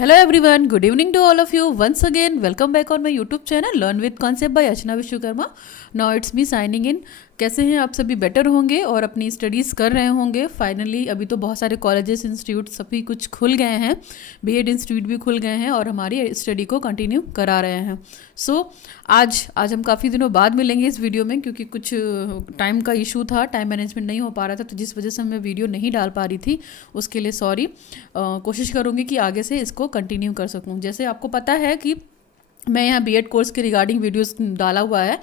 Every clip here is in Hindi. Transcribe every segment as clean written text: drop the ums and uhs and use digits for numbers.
Hello everyone, good evening to all of you. Once again, welcome back on my YouTube channel Learn with Concept by Archana Vishwakarma. Now it's me signing in. कैसे हैं आप सभी? बेटर होंगे और अपनी स्टडीज़ कर रहे होंगे. फाइनली अभी तो बहुत सारे कॉलेजेस इंस्टीट्यूट सभी कुछ खुल गए हैं, बीएड इंस्टीट्यूट भी खुल गए हैं और हमारी स्टडी को कंटिन्यू करा रहे हैं. सो आज हम काफ़ी दिनों बाद मिलेंगे इस वीडियो में, क्योंकि कुछ टाइम का इशू था, टाइम मैनेजमेंट नहीं हो पा रहा था, तो जिस वजह से मैं वीडियो नहीं डाल पा रही थी उसके लिए सॉरी. कोशिश करूँगी कि आगे से इसको कंटिन्यू कर सकूँ. जैसे आपको पता है कि मैं यहाँ बीएड कोर्स के रिगार्डिंग वीडियोस डाला हुआ है,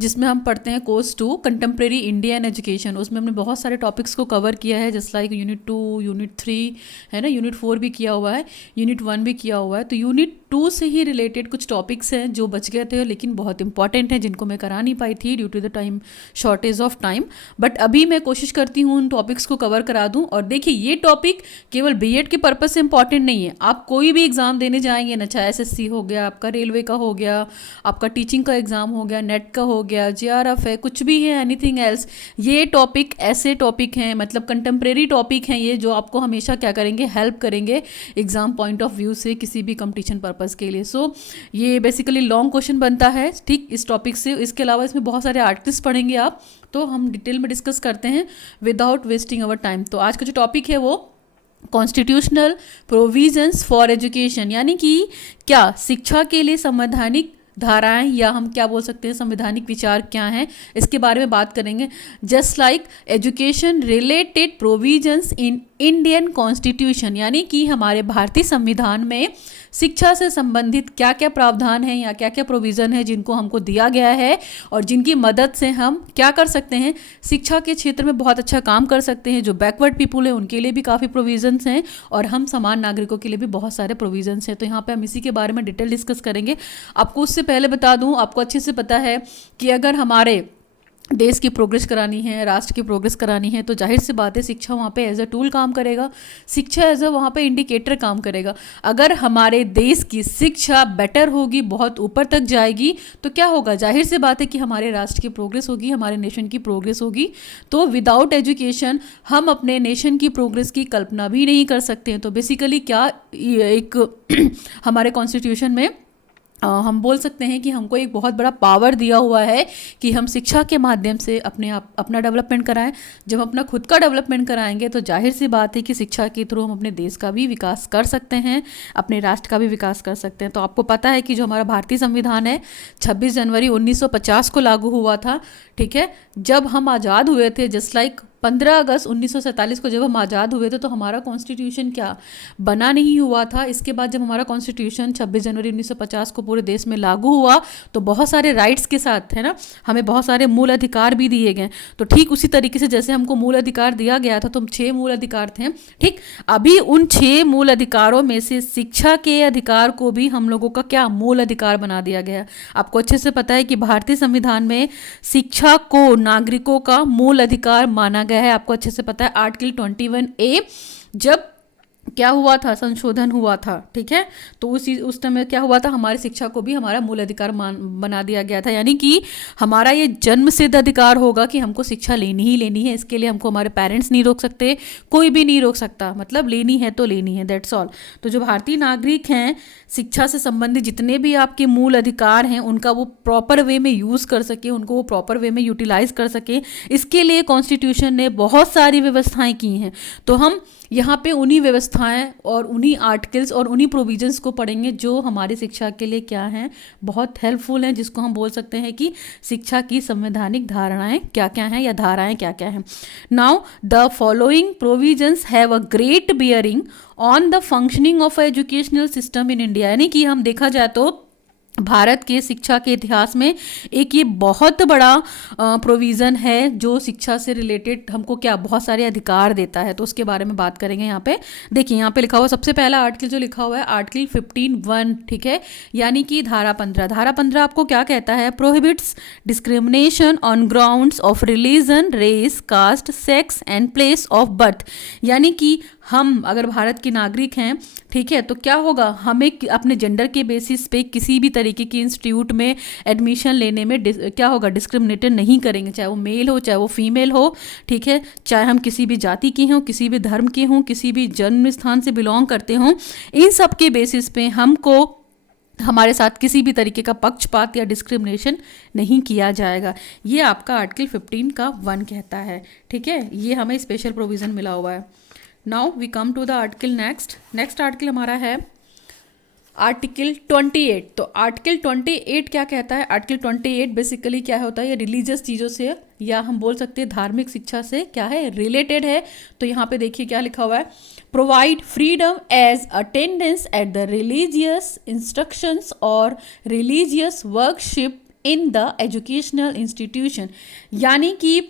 जिसमें हम पढ़ते हैं कोर्स 2 कंटेम्प्रेरी इंडियन एजुकेशन. उसमें हमने बहुत सारे टॉपिक्स को कवर किया है, जस्ट लाइक यूनिट 2, यूनिट 3 है ना, यूनिट 4 भी किया हुआ है, यूनिट 1 भी किया हुआ है. तो यूनिट 2 से ही रिलेटेड कुछ टॉपिक्स हैं जो बच गए थे, लेकिन बहुत इंपॉर्टेंट हैं, जिनको मैं करा नहीं पाई थी due to the time, shortage of time. But अभी मैं कोशिश करती हूँ उन टॉपिक्स को कवर करा दूँ. और देखिए, ये टॉपिक केवल बीएड के पर्पज़ से इंपॉर्टेंट नहीं है. आप कोई भी एग्ज़ाम देने जाएंगे ना, चाहे एसएससी हो गया, आपका रेलवे का हो गया, आपका टीचिंग का एग्ज़ाम हो गया, नेट का हो गया, जेआरएफ है, कुछ भी है, एनीथिंग एल्स, ये टॉपिक ऐसे टॉपिक हैं, मतलब कंटेम्प्रेरी टॉपिक हैं ये, जो आपको हमेशा क्या करेंगे, हेल्प करेंगे एग्जाम पॉइंट ऑफ व्यू से किसी भी कंपटीशन पर्पज़ के लिए. सो ये बेसिकली लॉन्ग क्वेश्चन बनता है, ठीक, इस टॉपिक से. इसके अलावा इसमें बहुत सारे आर्टिकल्स पढ़ेंगे आप, तो हम डिटेल में डिस्कस करते हैं विदाउट वेस्टिंग अवर टाइम. तो आज का जो टॉपिक है वो कॉन्स्टिट्यूशनल प्रोविजंस फॉर एजुकेशन, यानी कि क्या शिक्षा के लिए संवैधानिक धाराएं, या हम क्या बोल सकते हैं संवैधानिक विचार क्या हैं, इसके बारे में बात करेंगे. Just like education related provisions in Indian constitution, यानी कि हमारे भारतीय संविधान में शिक्षा से संबंधित क्या क्या प्रावधान हैं या क्या क्या प्रोविज़न है जिनको हमको दिया गया है, और जिनकी मदद से हम क्या कर सकते हैं, शिक्षा के क्षेत्र में बहुत अच्छा काम कर सकते हैं. जो बैकवर्ड पीपुल है उनके लिए भी काफ़ी प्रोविज़न्स हैं, और हम समान नागरिकों के लिए भी बहुत सारे प्रोविज़न्स हैं. तो यहाँ पे हम इसी के बारे में डिटेल डिस्कस करेंगे. आपको उससे पहले बता दूँ, आपको अच्छे से पता है कि अगर हमारे देश की प्रोग्रेस करानी है, राष्ट्र की प्रोग्रेस करानी है, तो जाहिर सी बात है शिक्षा वहाँ पे एज अ टूल काम करेगा, शिक्षा एज अ वहाँ पे इंडिकेटर काम करेगा. अगर हमारे देश की शिक्षा बेटर होगी, बहुत ऊपर तक जाएगी, तो क्या होगा, जाहिर सी बात है कि हमारे राष्ट्र की प्रोग्रेस होगी, हमारे नेशन की प्रोग्रेस होगी. तो विदाउट एजुकेशन हम अपने नेशन की प्रोग्रेस की कल्पना भी नहीं कर सकते हैं. तो बेसिकली क्या एक हमारे कॉन्स्टिट्यूशन में हम बोल सकते हैं कि हमको एक बहुत बड़ा पावर दिया हुआ है कि हम शिक्षा के माध्यम से अपना डेवलपमेंट कराएं. जब हम अपना खुद का डेवलपमेंट कराएंगे तो जाहिर सी बात है कि शिक्षा के थ्रू हम अपने देश का भी विकास कर सकते हैं, अपने राष्ट्र का भी विकास कर सकते हैं. तो आपको पता है कि जो हमारा भारतीय संविधान है 26 जनवरी 1950 को लागू हुआ था, ठीक है. जब हम आज़ाद हुए थे, जस्ट लाइक 15 अगस्त 1947 को जब हम आज़ाद हुए थे, तो हमारा कॉन्स्टिट्यूशन क्या बना नहीं हुआ था. इसके बाद जब हमारा कॉन्स्टिट्यूशन 26 जनवरी 1950 को पूरे देश में लागू हुआ, तो बहुत सारे राइट्स के साथ, है ना, हमें बहुत सारे मूल अधिकार भी दिए गए. तो ठीक उसी तरीके से जैसे हमको मूल अधिकार दिया गया था, तो 6 मूल अधिकार थे, ठीक. अभी उन 6 मूल अधिकारों में से शिक्षा के अधिकार को भी हम लोगों का क्या मूल अधिकार बना दिया गया. आपको अच्छे से पता है कि भारतीय संविधान में शिक्षा को नागरिकों का मूल अधिकार माना गया है. आपको अच्छे से पता है आर्टिकल 21A जब क्या हुआ था, संशोधन हुआ था, ठीक है. तो उस समय क्या हुआ था, हमारी शिक्षा को भी हमारा मूल अधिकार बना दिया गया था. यानी कि हमारा ये जन्म सिद्ध अधिकार होगा कि हमको शिक्षा लेनी ही लेनी है. इसके लिए हमको हमारे पेरेंट्स नहीं रोक सकते, कोई भी नहीं रोक सकता, मतलब लेनी है तो लेनी है, दैट्स ऑल. तो जो भारतीय नागरिक हैं, शिक्षा से संबंधित जितने भी आपके मूल अधिकार हैं, उनका वो प्रॉपर वे में यूज़ कर सके, उनको वो प्रॉपर वे में यूटिलाइज कर सके, इसके लिए कॉन्स्टिट्यूशन ने बहुत सारी व्यवस्थाएं की हैं. तो हम यहाँ पे उन्हीं व्यवस्थाएं और उन्हीं आर्टिकल्स और उन्हीं प्रोविजंस को पढ़ेंगे जो हमारी शिक्षा के लिए क्या हैं, बहुत हेल्पफुल हैं, जिसको हम बोल सकते हैं कि शिक्षा की संवैधानिक धारणाएं क्या क्या हैं या धाराएं क्या क्या हैं. Now the following provisions have a great bearing on the functioning of educational system in India. यानी कि हम देखा जाए तो भारत के शिक्षा के इतिहास में एक ये बहुत बड़ा प्रोविज़न है जो शिक्षा से रिलेटेड हमको क्या बहुत सारे अधिकार देता है. तो उसके बारे में बात करेंगे. यहाँ पे देखिए, यहाँ पे लिखा हुआ सबसे पहला आर्टिकल जो लिखा हुआ है आर्टिकल 15(1), ठीक है, यानी कि धारा 15. धारा 15 आपको क्या कहता है, prohibits discrimination on grounds of religion, race, caste, sex and place of birth. यानी कि हम अगर भारत के नागरिक हैं, ठीक है, तो क्या होगा, हमें अपने जेंडर के बेसिस पे किसी भी तरीके की इंस्टीट्यूट में एडमिशन लेने में क्या होगा, डिस्क्रिमिनेटेड नहीं करेंगे, चाहे वो मेल हो चाहे वो फीमेल हो, ठीक है, चाहे हम किसी भी जाति के हों, किसी भी धर्म के हों, किसी भी जन्म स्थान से बिलोंग करते हों, इन सब के बेसिस पे हमको हमारे साथ किसी भी तरीके का पक्षपात या डिस्क्रिमिनेशन नहीं किया जाएगा। ये आपका आर्टिकल 15 का 1 कहता है, ठीक है, ये हमें स्पेशल प्रोविज़न मिला हुआ है। Now we come to the article next article हमारा है आर्टिकल 28। तो आर्टिकल 28 क्या कहता है? आर्टिकल 28 बेसिकली क्या होता है, ये रिलीजियस चीज़ों से या हम बोल सकते हैं धार्मिक शिक्षा से क्या है, रिलेटेड है। तो यहाँ पे देखिए क्या लिखा हुआ है, provide freedom as attendance at the religious instructions or religious worship in the educational institution. यानी कि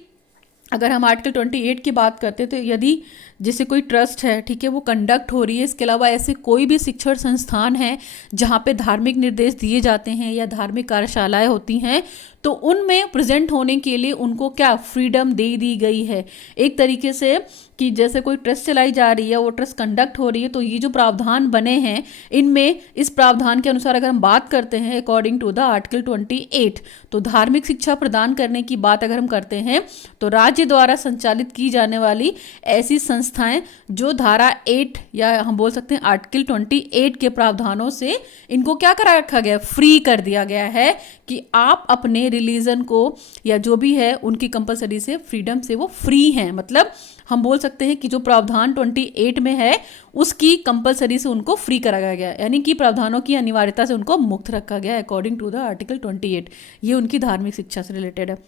अगर हम आर्टिकल 28 की बात करते हैं तो यदि जैसे कोई ट्रस्ट है, ठीक है, वो कंडक्ट हो रही है, इसके अलावा ऐसे कोई भी शिक्षण संस्थान है जहाँ पे धार्मिक निर्देश दिए जाते हैं या धार्मिक कार्यशालाएं होती हैं, तो उनमें प्रेजेंट होने के लिए उनको क्या फ्रीडम दे दी गई है। एक तरीके से कि जैसे कोई ट्रस्ट चलाई जा रही है, वो ट्रस्ट कंडक्ट हो रही है, तो ये जो प्रावधान बने हैं इनमें इस प्रावधान के अनुसार अगर हम बात करते हैं अकॉर्डिंग टू द आर्टिकल 28, तो धार्मिक शिक्षा प्रदान करने की बात अगर हम करते हैं तो राज्य द्वारा संचालित की जाने वाली ऐसी संस्थाएं जो धारा 8 या हम बोल सकते हैं आर्टिकल 28 के प्रावधानों से इनको क्या करा रखा गया, फ्री कर दिया गया है कि आप अपने रिलीजन को या जो भी है उनकी कंपलसरी से फ्रीडम से वो फ्री हैं। मतलब हम बोल सकते हैं कि जो प्रावधान 28 में है उसकी कंपलसरी से उनको फ्री करा गया, यानी कि प्रावधानों की अनिवार्यता से उनको मुक्त रखा गया अकॉर्डिंग टू द आर्टिकल 28। ये उनकी धार्मिक शिक्षा से रिलेटेड है।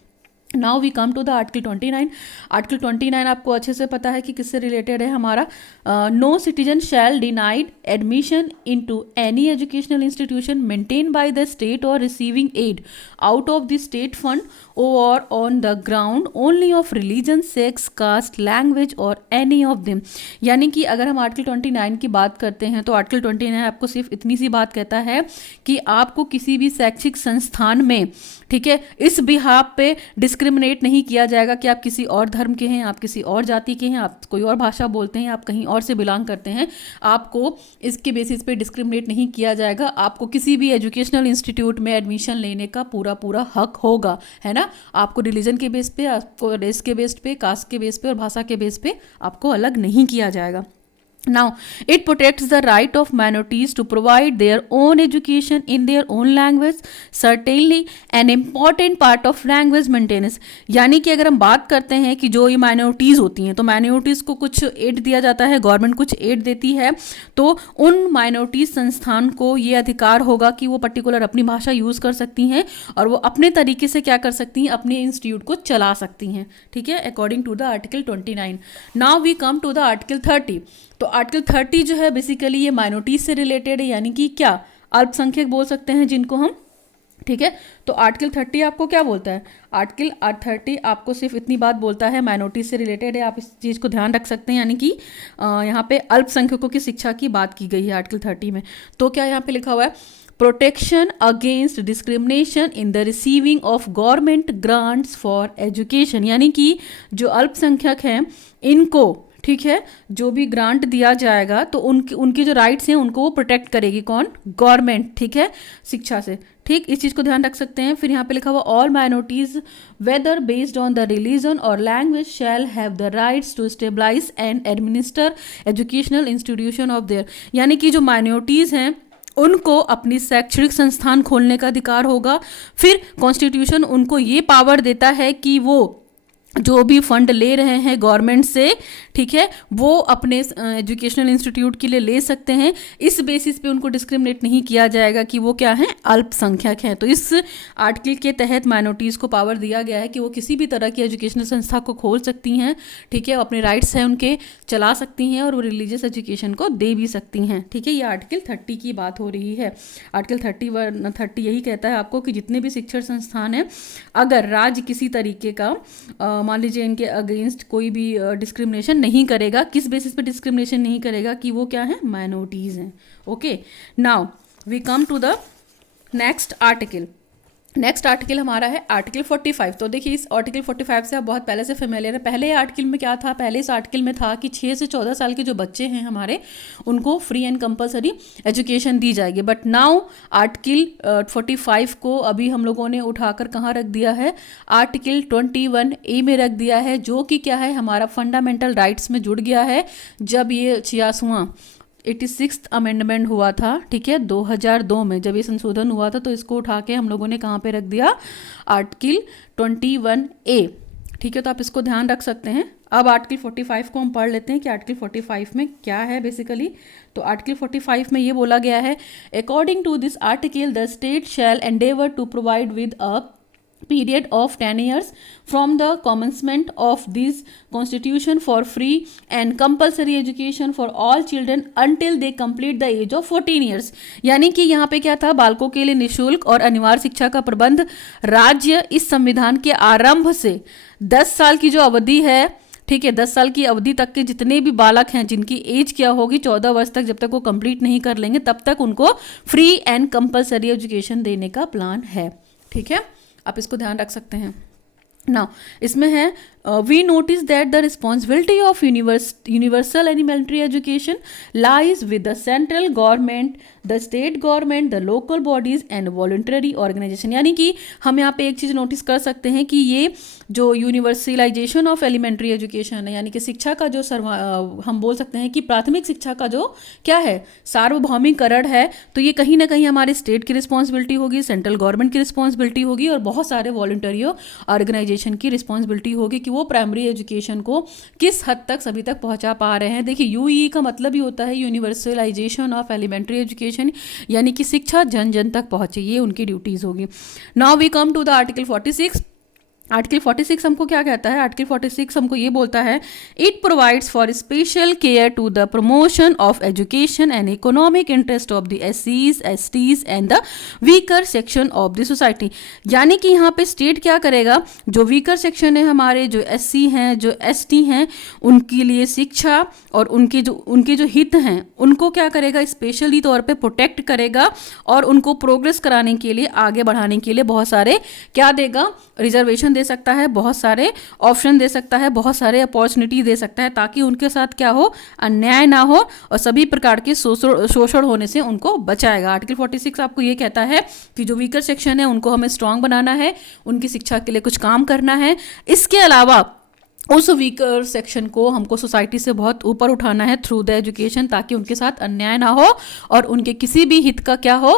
Now we come to the article 29। Article 29 आपको अच्छे से पता है कि किससे रिलेटेड है हमारा, no citizen shall denied admission into any educational institution maintain by the state or receiving aid out of the state fund or on the ground only of religion, sex, caste, language or any of them. यानी कि अगर हम आर्टिकल 29 की बात करते हैं तो आर्टिकल 29 आपको सिर्फ इतनी सी बात कहता है कि आपको किसी भी शैक्षिक संस्थान में, ठीक है, इस बिहाफ पे डिस्क्रिमिनेट नहीं किया जाएगा कि आप किसी और धर्म के हैं, आप किसी और जाति के हैं, आप कोई और भाषा बोलते हैं, आप कहीं और से बिलोंग करते हैं, आपको इसके बेसिस पे डिस्क्रिमिनेट नहीं किया जाएगा। आपको किसी भी एजुकेशनल इंस्टीट्यूट में एडमिशन लेने का पूरा पूरा हक होगा, है ना। आपको रिलीजन के बेस पे, आपको रेस के बेस पे, कास्ट के बेस पे और भाषा के बेस पे आपको अलग नहीं किया जाएगा। Now, it protects the right of minorities to provide their own education in their own language, certainly an important part of language maintenance। यानी कि अगर हम बात करते हैं कि जो ये माइनॉरिटीज़ होती हैं, तो माइनॉरिटीज़ को कुछ एड दिया जाता है, गवर्नमेंट कुछ एड देती है, तो उन माइनॉरिटीज़ संस्थान को ये अधिकार होगा कि वो पर्टिकुलर अपनी भाषा यूज़ कर सकती हैं और वो अपने तरीके से क्या कर सकती हैं, अपने इंस्टीट्यूट को चला सकती हैं, ठीक है, according to the article 29। Now we come to the article 30। तो आर्टिकल 30 जो है बेसिकली ये माइनॉरिटीज से रिलेटेड है, यानी कि क्या अल्पसंख्यक बोल सकते हैं जिनको हम, ठीक है। तो आर्टिकल 30 आपको क्या बोलता है, आर्टिकल 30 आपको सिर्फ इतनी बात बोलता है, माइनॉरिटीज से रिलेटेड है, आप इस चीज़ को ध्यान रख सकते हैं। यानी कि यहाँ पे अल्पसंख्यकों की शिक्षा की बात की गई है आर्टिकल 30 में। तो क्या यहाँ पे लिखा हुआ है, protection against discrimination in the receiving of government grants for education. यानी कि जो अल्पसंख्यक हैं इनको, ठीक है, जो भी ग्रांट दिया जाएगा तो उनकी जो राइट्स हैं उनको वो प्रोटेक्ट करेगी, कौन, गवर्नमेंट, ठीक है, शिक्षा से, ठीक, इस चीज़ को ध्यान रख सकते हैं। फिर यहाँ पे लिखा हुआ all minorities whether based on the religion or language shall have the rights to stabilise and administer educational institution of their. यानी कि जो माइनॉरिटीज़ हैं उनको अपनी शैक्षणिक संस्थान खोलने का अधिकार होगा। फिर कॉन्स्टिट्यूशन उनको ये पावर देता है कि वो जो भी फंड ले रहे हैं गवर्नमेंट से, ठीक है, वो अपने एजुकेशनल इंस्टीट्यूट के लिए ले सकते हैं। इस बेसिस पे उनको डिस्क्रिमिनेट नहीं किया जाएगा कि वो क्या हैं, अल्पसंख्यक हैं। तो इस आर्टिकल के तहत माइनॉरिटीज़ को पावर दिया गया है कि वो किसी भी तरह की एजुकेशनल संस्था को खोल सकती हैं, ठीक है, अपने राइट्स हैं उनके चला सकती हैं और वो रिलीजियस एजुकेशन को दे भी सकती हैं, ठीक है। ये आर्टिकल 30 की बात हो रही है। आर्टिकल 30 यही कहता है आपको कि जितने भी शिक्षण संस्थान हैं, अगर राज्य किसी तरीके का मान लीजिए इनके अगेंस्ट कोई भी डिस्क्रिमिनेशन नहीं करेगा, किस बेसिस पे डिस्क्रिमिनेशन नहीं करेगा, कि वो क्या है, माइनॉरिटीज़ हैं। Okay, now we come to the next article. Next article हमारा है आर्टिकल 45। तो देखिए इस आर्टिकल 45 से आप बहुत पहले से फेमिलियर है। पहले आर्टिकल में क्या था, पहले इस आर्टिकल में था कि 6 से 14 साल के जो बच्चे हैं हमारे, उनको फ्री एंड कंपलसरी एजुकेशन दी जाएगी। बट नाउ आर्टिकल 45 को अभी हम लोगों ने उठाकर कहाँ रख दिया है, आर्टिकल 21A में रख दिया है, जो कि क्या है, हमारा फंडामेंटल राइट्स में जुड़ गया है। जब ये 86वां 86th अमेंडमेंट हुआ था, ठीक है, 2002 में जब ये संशोधन हुआ था, तो इसको उठा के हम लोगों ने कहाँ पे रख दिया, आर्टिकल 21A। ठीक है, तो आप इसको ध्यान रख सकते हैं। अब आर्टिकल 45 को हम पढ़ लेते हैं कि आर्टिकल 45 में क्या है बेसिकली। तो आर्टिकल 45 में ये बोला गया है, according to this article the state shall endeavour to provide with a period of 10 years from the commencement of this constitution for free and compulsory education for all children until they complete the age of 14 years। यानी कि यहाँ पे क्या था, बालकों के लिए निःशुल्क और अनिवार्य शिक्षा का प्रबंध राज्य इस संविधान के आरंभ से 10 साल की जो अवधि है, ठीक है, 10 साल की अवधि तक के जितने भी बालक हैं जिनकी एज क्या होगी 14 वर्ष तक, जब तक वो कंप्लीट नहीं कर लेंगे तब तक उनको फ्री एंड कंपलसरी एजुकेशन देने का प्लान है। ठीक है, आप इसको ध्यान रख सकते हैं। नाउ इसमें है we notice that the responsibility of universal elementary education lies with the central government, the state government, the local bodies and voluntary organisation. यानी कि हम यहाँ पे एक चीज़ नोटिस कर सकते हैं कि ये जो यूनिवर्सलाइजेशन ऑफ एलिमेंट्री एजुकेशन है, यानी कि शिक्षा का जो हम बोल सकते हैं कि प्राथमिक शिक्षा का जो क्या है, सार्वभौमिकरण है, तो ये कहीं ना कहीं हमारे स्टेट की रिस्पॉन्सिबिलिटी होगी, सेंट्रल गवर्नमेंट की रिस्पॉन्सिबिलिटी होगी और बहुत सारे वॉलंटरी ऑर्गेनाइजेशन की रिस्पॉन्सिबिलिटी होगी कि वो प्राइमरी एजुकेशन को किस हद तक सभी तक पहुंचा पा रहे हैं। देखिए यूई का मतलब ही होता है यूनिवर्सलाइजेशन ऑफ एलिमेंट्री एजुकेशन, यानी कि शिक्षा जन जन तक पहुंचे, ये उनकी ड्यूटीज होगी। Now we come to the article 46। Article 46 हमको क्या कहता है, आर्टिकल 46 हमको ये बोलता है, it provides for special care to the promotion of education and economic interest of the एससीज, STs and the weaker section of the society. यानी कि यहाँ पे स्टेट क्या करेगा, जो वीकर सेक्शन है हमारे, जो एससी हैं, जो एसटी हैं, उनके लिए शिक्षा और उनके जो हित हैं उनको क्या करेगा, स्पेशली तौर पे प्रोटेक्ट करेगा और उनको प्रोग्रेस कराने के लिए, आगे बढ़ाने के लिए बहुत सारे क्या देगा, रिजर्वेशन दे सकता है, बहुत सारे ऑप्शन दे सकता है, बहुत सारे अपॉर्चुनिटी दे सकता है, ताकि उनके साथ क्या हो, अन्याय ना हो और सभी प्रकार के शोषण होने से उनको बचाएगा। आर्टिकल 46 आपको ये कहता है कि जो वीकर सेक्शन है उनको हमें स्ट्रांग बनाना है, उनकी शिक्षा के लिए कुछ काम करना है। इसके अलावा उस वीकर सेक्शन को हमको सोसाइटी से बहुत ऊपर उठाना है थ्रू द एजुकेशन, ताकि उनके साथ अन्याय ना हो और उनके किसी भी हित का क्या हो,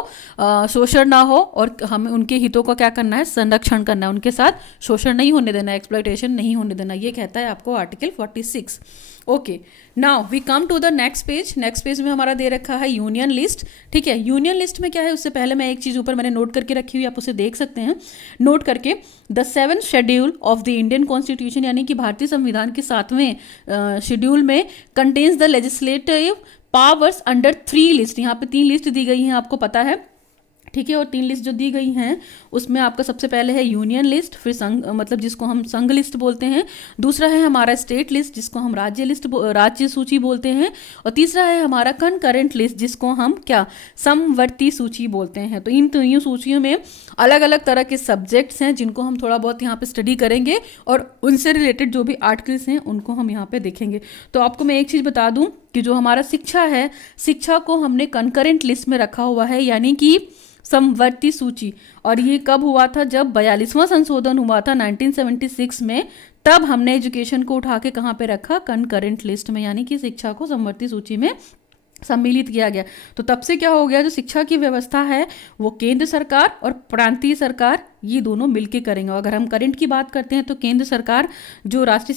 शोषण ना हो, और हमें उनके हितों का क्या करना है, संरक्षण करना है, उनके साथ शोषण नहीं होने देना, एक्सप्लॉयटेशन नहीं होने देना, ये कहता है आपको article 46। Okay, now we come to the next page. Next page में हमारा दे रखा है यूनियन लिस्ट। ठीक है, यूनियन लिस्ट में क्या है, उससे पहले मैं एक चीज़ ऊपर मैंने नोट करके रखी हुई, आप उसे देख सकते हैं नोट करके। The 7th schedule of the Indian constitution, यानी कि भारतीय संविधान के 7वें शेड्यूल में contains the legislative powers under 3 list. यहाँ पे 3 लिस्ट दी गई हैं, आपको पता है, ठीक है, और 3 लिस्ट जो दी गई हैं उसमें आपका सबसे पहले है यूनियन लिस्ट, फिर संघ मतलब जिसको हम संघ लिस्ट बोलते हैं, दूसरा है हमारा स्टेट लिस्ट जिसको हम राज्य सूची बोलते हैं, और तीसरा है हमारा कंकरेंट लिस्ट जिसको हम क्या, समवर्ती सूची बोलते हैं। तो इन तीनों सूचियों में अलग अलग तरह के सब्जेक्ट्स हैं जिनको हम थोड़ा बहुत यहाँ पे स्टडी करेंगे और उनसे रिलेटेड जो भी आर्टिकल्स हैं उनको हम यहाँ पे देखेंगे। तो आपको मैं एक चीज़ बता दूँ कि जो हमारा शिक्षा है, शिक्षा को हमने कंकरेंट लिस्ट में रखा हुआ है, यानी कि समवर्ती सूची। और ये कब हुआ था, जब 42वां संशोधन हुआ था 1976 में, तब हमने एजुकेशन को उठा के कहाँ पे रखा, कंकरेंट लिस्ट में, यानी कि शिक्षा को समवर्ती सूची में सम्मिलित किया गया। तो तब से क्या हो गया, जो शिक्षा की व्यवस्था है वो केंद्र सरकार और प्रांतीय सरकार ये दोनों मिलके करेंगे। अगर हम करंट की बात करते हैं तो केंद्र सरकार जो राष्ट्रीय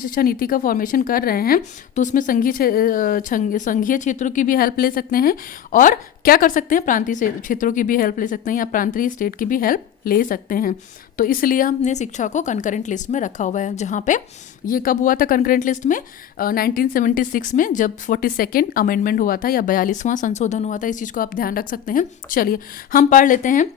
शिक्षा नीति का फॉर्मेशन कर रहे हैं, तो उसमें संघीय क्षेत्रों की भी हेल्प ले सकते हैं और क्या कर सकते हैं, प्रांतीय क्षेत्रों की भी हेल्प ले सकते हैं या प्रांतीय स्टेट की भी हेल्प ले सकते हैं। तो इसलिए हमने शिक्षा को कंकरेंट लिस्ट में रखा हुआ है। जहाँ पे ये कब हुआ था कंकरेंट लिस्ट में, 1976 में, जब 42nd अमेंडमेंट हुआ था या 42वां संशोधन हुआ था। इस चीज़ को आप ध्यान रख सकते हैं। चलिए हम पढ़ लेते हैं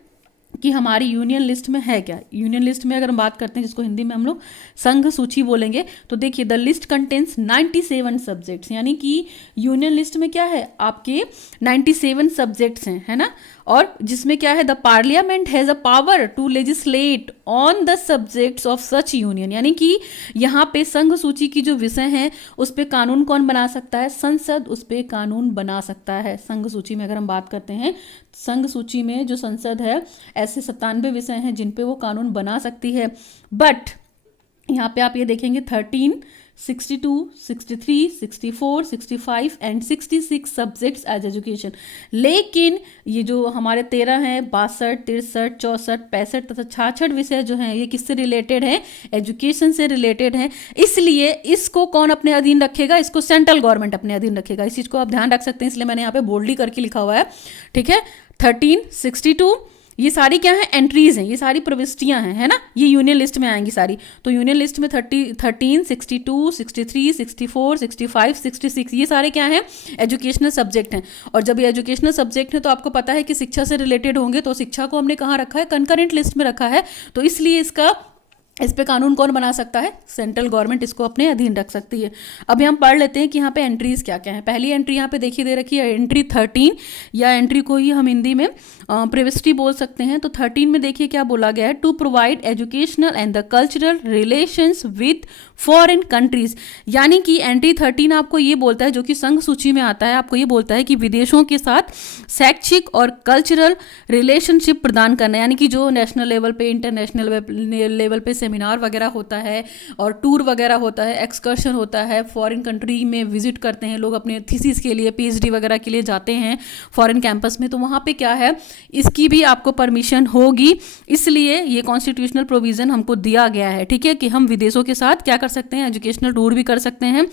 कि हमारी यूनियन लिस्ट में है क्या। यूनियन लिस्ट में अगर हम बात करते हैं, जिसको हिंदी में हम लोग संघ सूची बोलेंगे, तो देखिए द लिस्ट कंटेन्स 97 सब्जेक्ट्स, यानी कि यूनियन लिस्ट में क्या है, आपके 97 सब्जेक्ट्स हैं, है ना। और जिसमें क्या है, the parliament has a power to legislate on the subjects of such union, यानी कि यहाँ पे संघ सूची की जो विषय हैं उस पर कानून कौन बना सकता है, संसद उस पर कानून बना सकता है। संघ सूची में अगर हम बात करते हैं, संघ सूची में जो संसद है, ऐसे 97 विषय हैं जिन पे वो कानून बना सकती है। बट यहाँ पे आप ये देखेंगे 13, 62, 63, 64, 65 एंड 66 सब्जेक्ट्स एज एजुकेशन। लेकिन ये जो हमारे 13 हैं, 62, 63, 64, 65 तथा 66 विषय जो हैं, ये किससे रिलेटेड हैं, एजुकेशन से रिलेटेड हैं। इसलिए इसको कौन अपने अधीन रखेगा, इसको सेंट्रल गवर्नमेंट अपने अधीन रखेगा। इस चीज़ को आप ध्यान रख सकते हैं, इसलिए मैंने यहाँ पे बोल्डली करके लिखा हुआ है, ठीक है। 13, 62 ये सारी क्या है, एंट्रीज हैं, ये सारी प्रविष्टियां हैं, है ना, ये यूनियन लिस्ट में आएंगी सारी। तो यूनियन लिस्ट में 13, 62, 63, 64, 65, 66 ये सारे क्या हैं, एजुकेशनल सब्जेक्ट हैं। और जब ये एजुकेशनल सब्जेक्ट हैं तो आपको पता है कि शिक्षा से रिलेटेड होंगे, तो शिक्षा को हमने कहाँ रखा है, कंकरेंट लिस्ट में रखा है। तो इसलिए इस पे कानून कौन बना सकता है, सेंट्रल गवर्नमेंट इसको अपने अधीन रख सकती है। अभी हम पढ़ लेते हैं कि यहाँ पे एंट्रीज क्या क्या है। पहली एंट्री यहाँ पे देखिए दे रखी है, एंट्री 13, या एंट्री को ही हम हिंदी में प्रिविस्टी बोल सकते हैं। तो 13 में देखिए क्या बोला गया है, to provide educational and the cultural relations with foreign countries, यानी कि एंट्री 13 आपको ये बोलता है, जो कि संघ सूची में आता है, आपको ये बोलता है कि विदेशों के साथ शैक्षिक और कल्चरल रिलेशनशिप प्रदान करना, यानी कि जो नेशनल लेवल पे, इंटरनेशनल लेवल पे सेमिनार वगैरह होता है और टूर वगैरह होता है, एक्सकर्शन होता है, फॉरेन कंट्री में विजिट करते हैं लोग अपने थीसिस के लिए, पीएचडी वगैरह के लिए जाते हैं फॉरेन कैंपस में, तो वहाँ पे क्या है, इसकी भी आपको परमिशन होगी। इसलिए ये कॉन्स्टिट्यूशनल प्रोविजन हमको दिया गया है, ठीक है, कि हम विदेशों के साथ क्या कर सकते हैं, एजुकेशनल टूर भी कर सकते हैं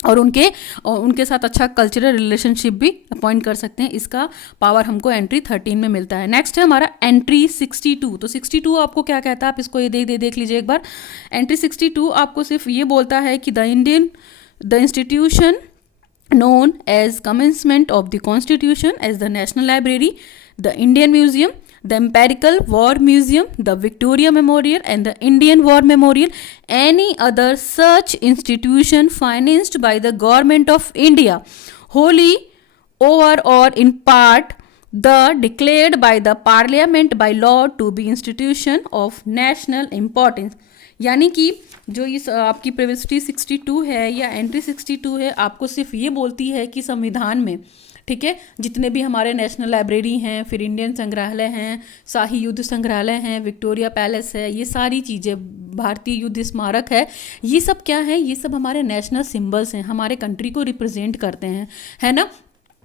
और उनके साथ अच्छा कल्चरल रिलेशनशिप भी अपॉइंट कर सकते हैं। इसका पावर हमको एंट्री 13 में मिलता है। नेक्स्ट है हमारा एंट्री 62। तो 62 आपको क्या कहता है, आप इसको ये देख लीजिए एक बार। एंट्री 62 आपको सिर्फ ये बोलता है कि the institution known as commencement of the constitution as the National Library, the Indian Museum, the Empirical War Museum, the Victoria Memorial and the Indian War Memorial, any other such institution financed by the government of India, wholly over or in part the declared by the parliament by law to be institution of national importance, यानी कि जो इस आपकी प्रिविस्टी 62 है या एंट्री 62 है, आपको सिर्फ ये बोलती है कि संविधान में, ठीक है, जितने भी हमारे नेशनल लाइब्रेरी हैं, फिर इंडियन संग्रहालय हैं, शाही युद्ध संग्रहालय हैं, विक्टोरिया पैलेस है, ये सारी चीज़ें, भारतीय युद्ध स्मारक है, ये सब क्या है, ये सब हमारे नेशनल सिंबल्स हैं, हमारे कंट्री को रिप्रेजेंट करते हैं, है ना।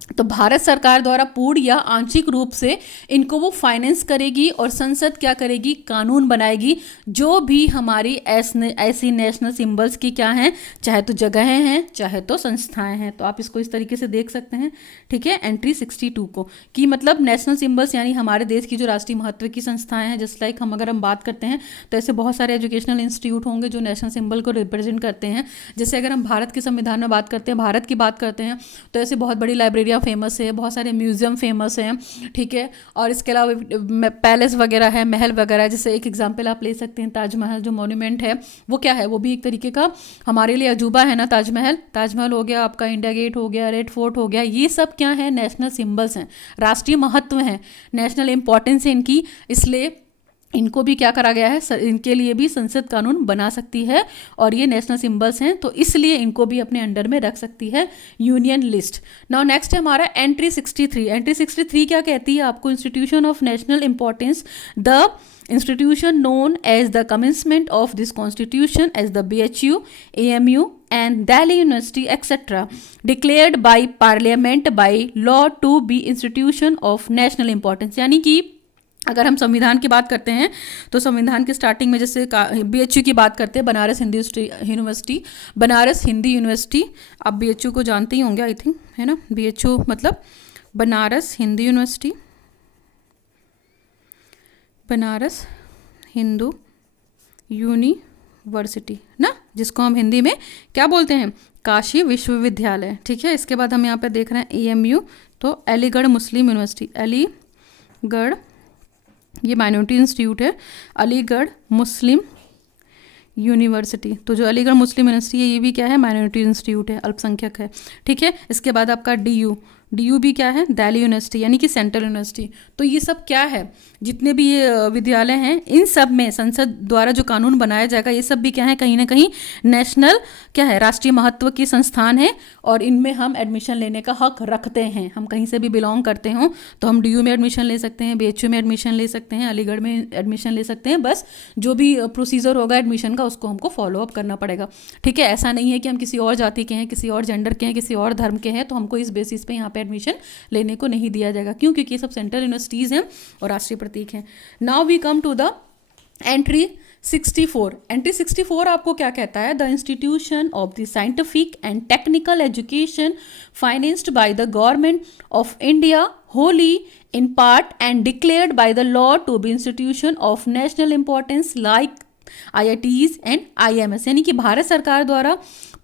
तो भारत सरकार द्वारा पूर्ण या आंशिक रूप से इनको वो फाइनेंस करेगी और संसद क्या करेगी, कानून बनाएगी, जो भी हमारी ऐसी नेशनल सिंबल्स की क्या हैं, चाहे तो जगहें हैं चाहे तो संस्थाएं हैं। तो आप इसको इस तरीके से देख सकते हैं, ठीक है, एंट्री 62 को, कि मतलब नेशनल सिंबल्स यानी हमारे देश की जो राष्ट्रीय महत्व की संस्थाएं हैं, जस्ट लाइक अगर हम बात करते हैं तो ऐसे बहुत सारे एजुकेशनल इंस्टीट्यूट होंगे जो नेशनल सिंबल को रिप्रेजेंट करते हैं। जैसे अगर हम भारत के संविधान में बात करते हैं, भारत की बात करते हैं, तो ऐसे बहुत बड़ी लाइब्रेरियाँ फेमस है, बहुत सारे म्यूजियम फेमस हैं, ठीक है। और इसके अलावा पैलेस वगैरह है, महल वगैरह, जैसे एक एग्जांपल आप ले सकते हैं ताजमहल जो मॉन्यूमेंट है, वो क्या है, वो भी एक तरीके का हमारे लिए अजूबा है ना। ताजमहल हो गया, आपका इंडिया गेट हो गया, रेड फोर्ट हो गया, ये सब क्या है, नेशनल सिंबल्स हैं, राष्ट्रीय महत्व हैं, नेशनल इंपॉर्टेंस है इनकी, इसलिए इनको भी क्या करा गया है, इनके लिए भी संसद कानून बना सकती है और ये नेशनल सिंबल्स हैं, तो इसलिए इनको भी अपने अंडर में रख सकती है यूनियन लिस्ट। नाउ नेक्स्ट है हमारा एंट्री 63। एंट्री 63 क्या कहती है आपको, institution of national importance, the institution known as the commencement of this constitution as the BHU, AMU and Delhi University etc. declared by parliament by law to be institution of national importance, यानी कि अगर हम संविधान की बात करते हैं तो संविधान के स्टार्टिंग में जैसे BHU की बात करते हैं, बनारस हिंदी यूनिवर्सिटी, आप BHU को जानते ही होंगे आई थिंक, है ना। BHU मतलब बनारस हिंदी यूनिवर्सिटी, बनारस हिंदू यूनिवर्सिटी ना, जिसको हम हिंदी में क्या बोलते हैं, काशी विश्वविद्यालय, ठीक है। इसके बाद हम यहाँ पे देख रहे हैं AMU, तो अलीगढ़ मुस्लिम यूनिवर्सिटी, अलीगढ़ ये माइनॉरिटी इंस्टीट्यूट है अलीगढ़ मुस्लिम यूनिवर्सिटी। तो जो अलीगढ़ मुस्लिम यूनिवर्सिटी है ये भी क्या है, माइनॉरिटी इंस्टीट्यूट है, अल्पसंख्यक है। ठीक है, इसके बाद आपका डीयू भी क्या है, दिल्ली यूनिवर्सिटी यानी कि सेंट्रल यूनिवर्सिटी। तो ये सब क्या है, जितने भी ये विद्यालय हैं इन सब में संसद द्वारा जो कानून बनाया जाएगा ये सब भी क्या है, कहीं ना कहीं नेशनल क्या है, राष्ट्रीय महत्व के संस्थान है और इनमें हम एडमिशन लेने का हक रखते हैं। हम कहीं से भी बिलोंग करते हों तो हम डीयू में एडमिशन ले सकते हैं, बीएचयू में एडमिशन ले सकते हैं, अलीगढ़ में एडमिशन ले सकते हैं। बस जो भी प्रोसीजर होगा एडमिशन का उसको हमको फॉलो अप करना पड़ेगा। ठीक है, ऐसा नहीं है कि हम किसी और जाति के हैं, किसी और जेंडर के हैं, किसी और धर्म के हैं तो हमको इस बेसिस पे यहाँ पे एडमिशन लेने को नहीं दिया जाएगा। क्यों? क्योंकि ये सब सेंट्रल यूनिवर्सिटीज़ हैं और राष्ट्रीय प्रतीक हैं। Now we come to the entry 64। Entry 64 आपको क्या कहता है, the institution of the scientific and technical education financed by the government of India wholly in part and declared by the law to be institution of national importance like IITs and IMS, यानी कि भारत सरकार द्वारा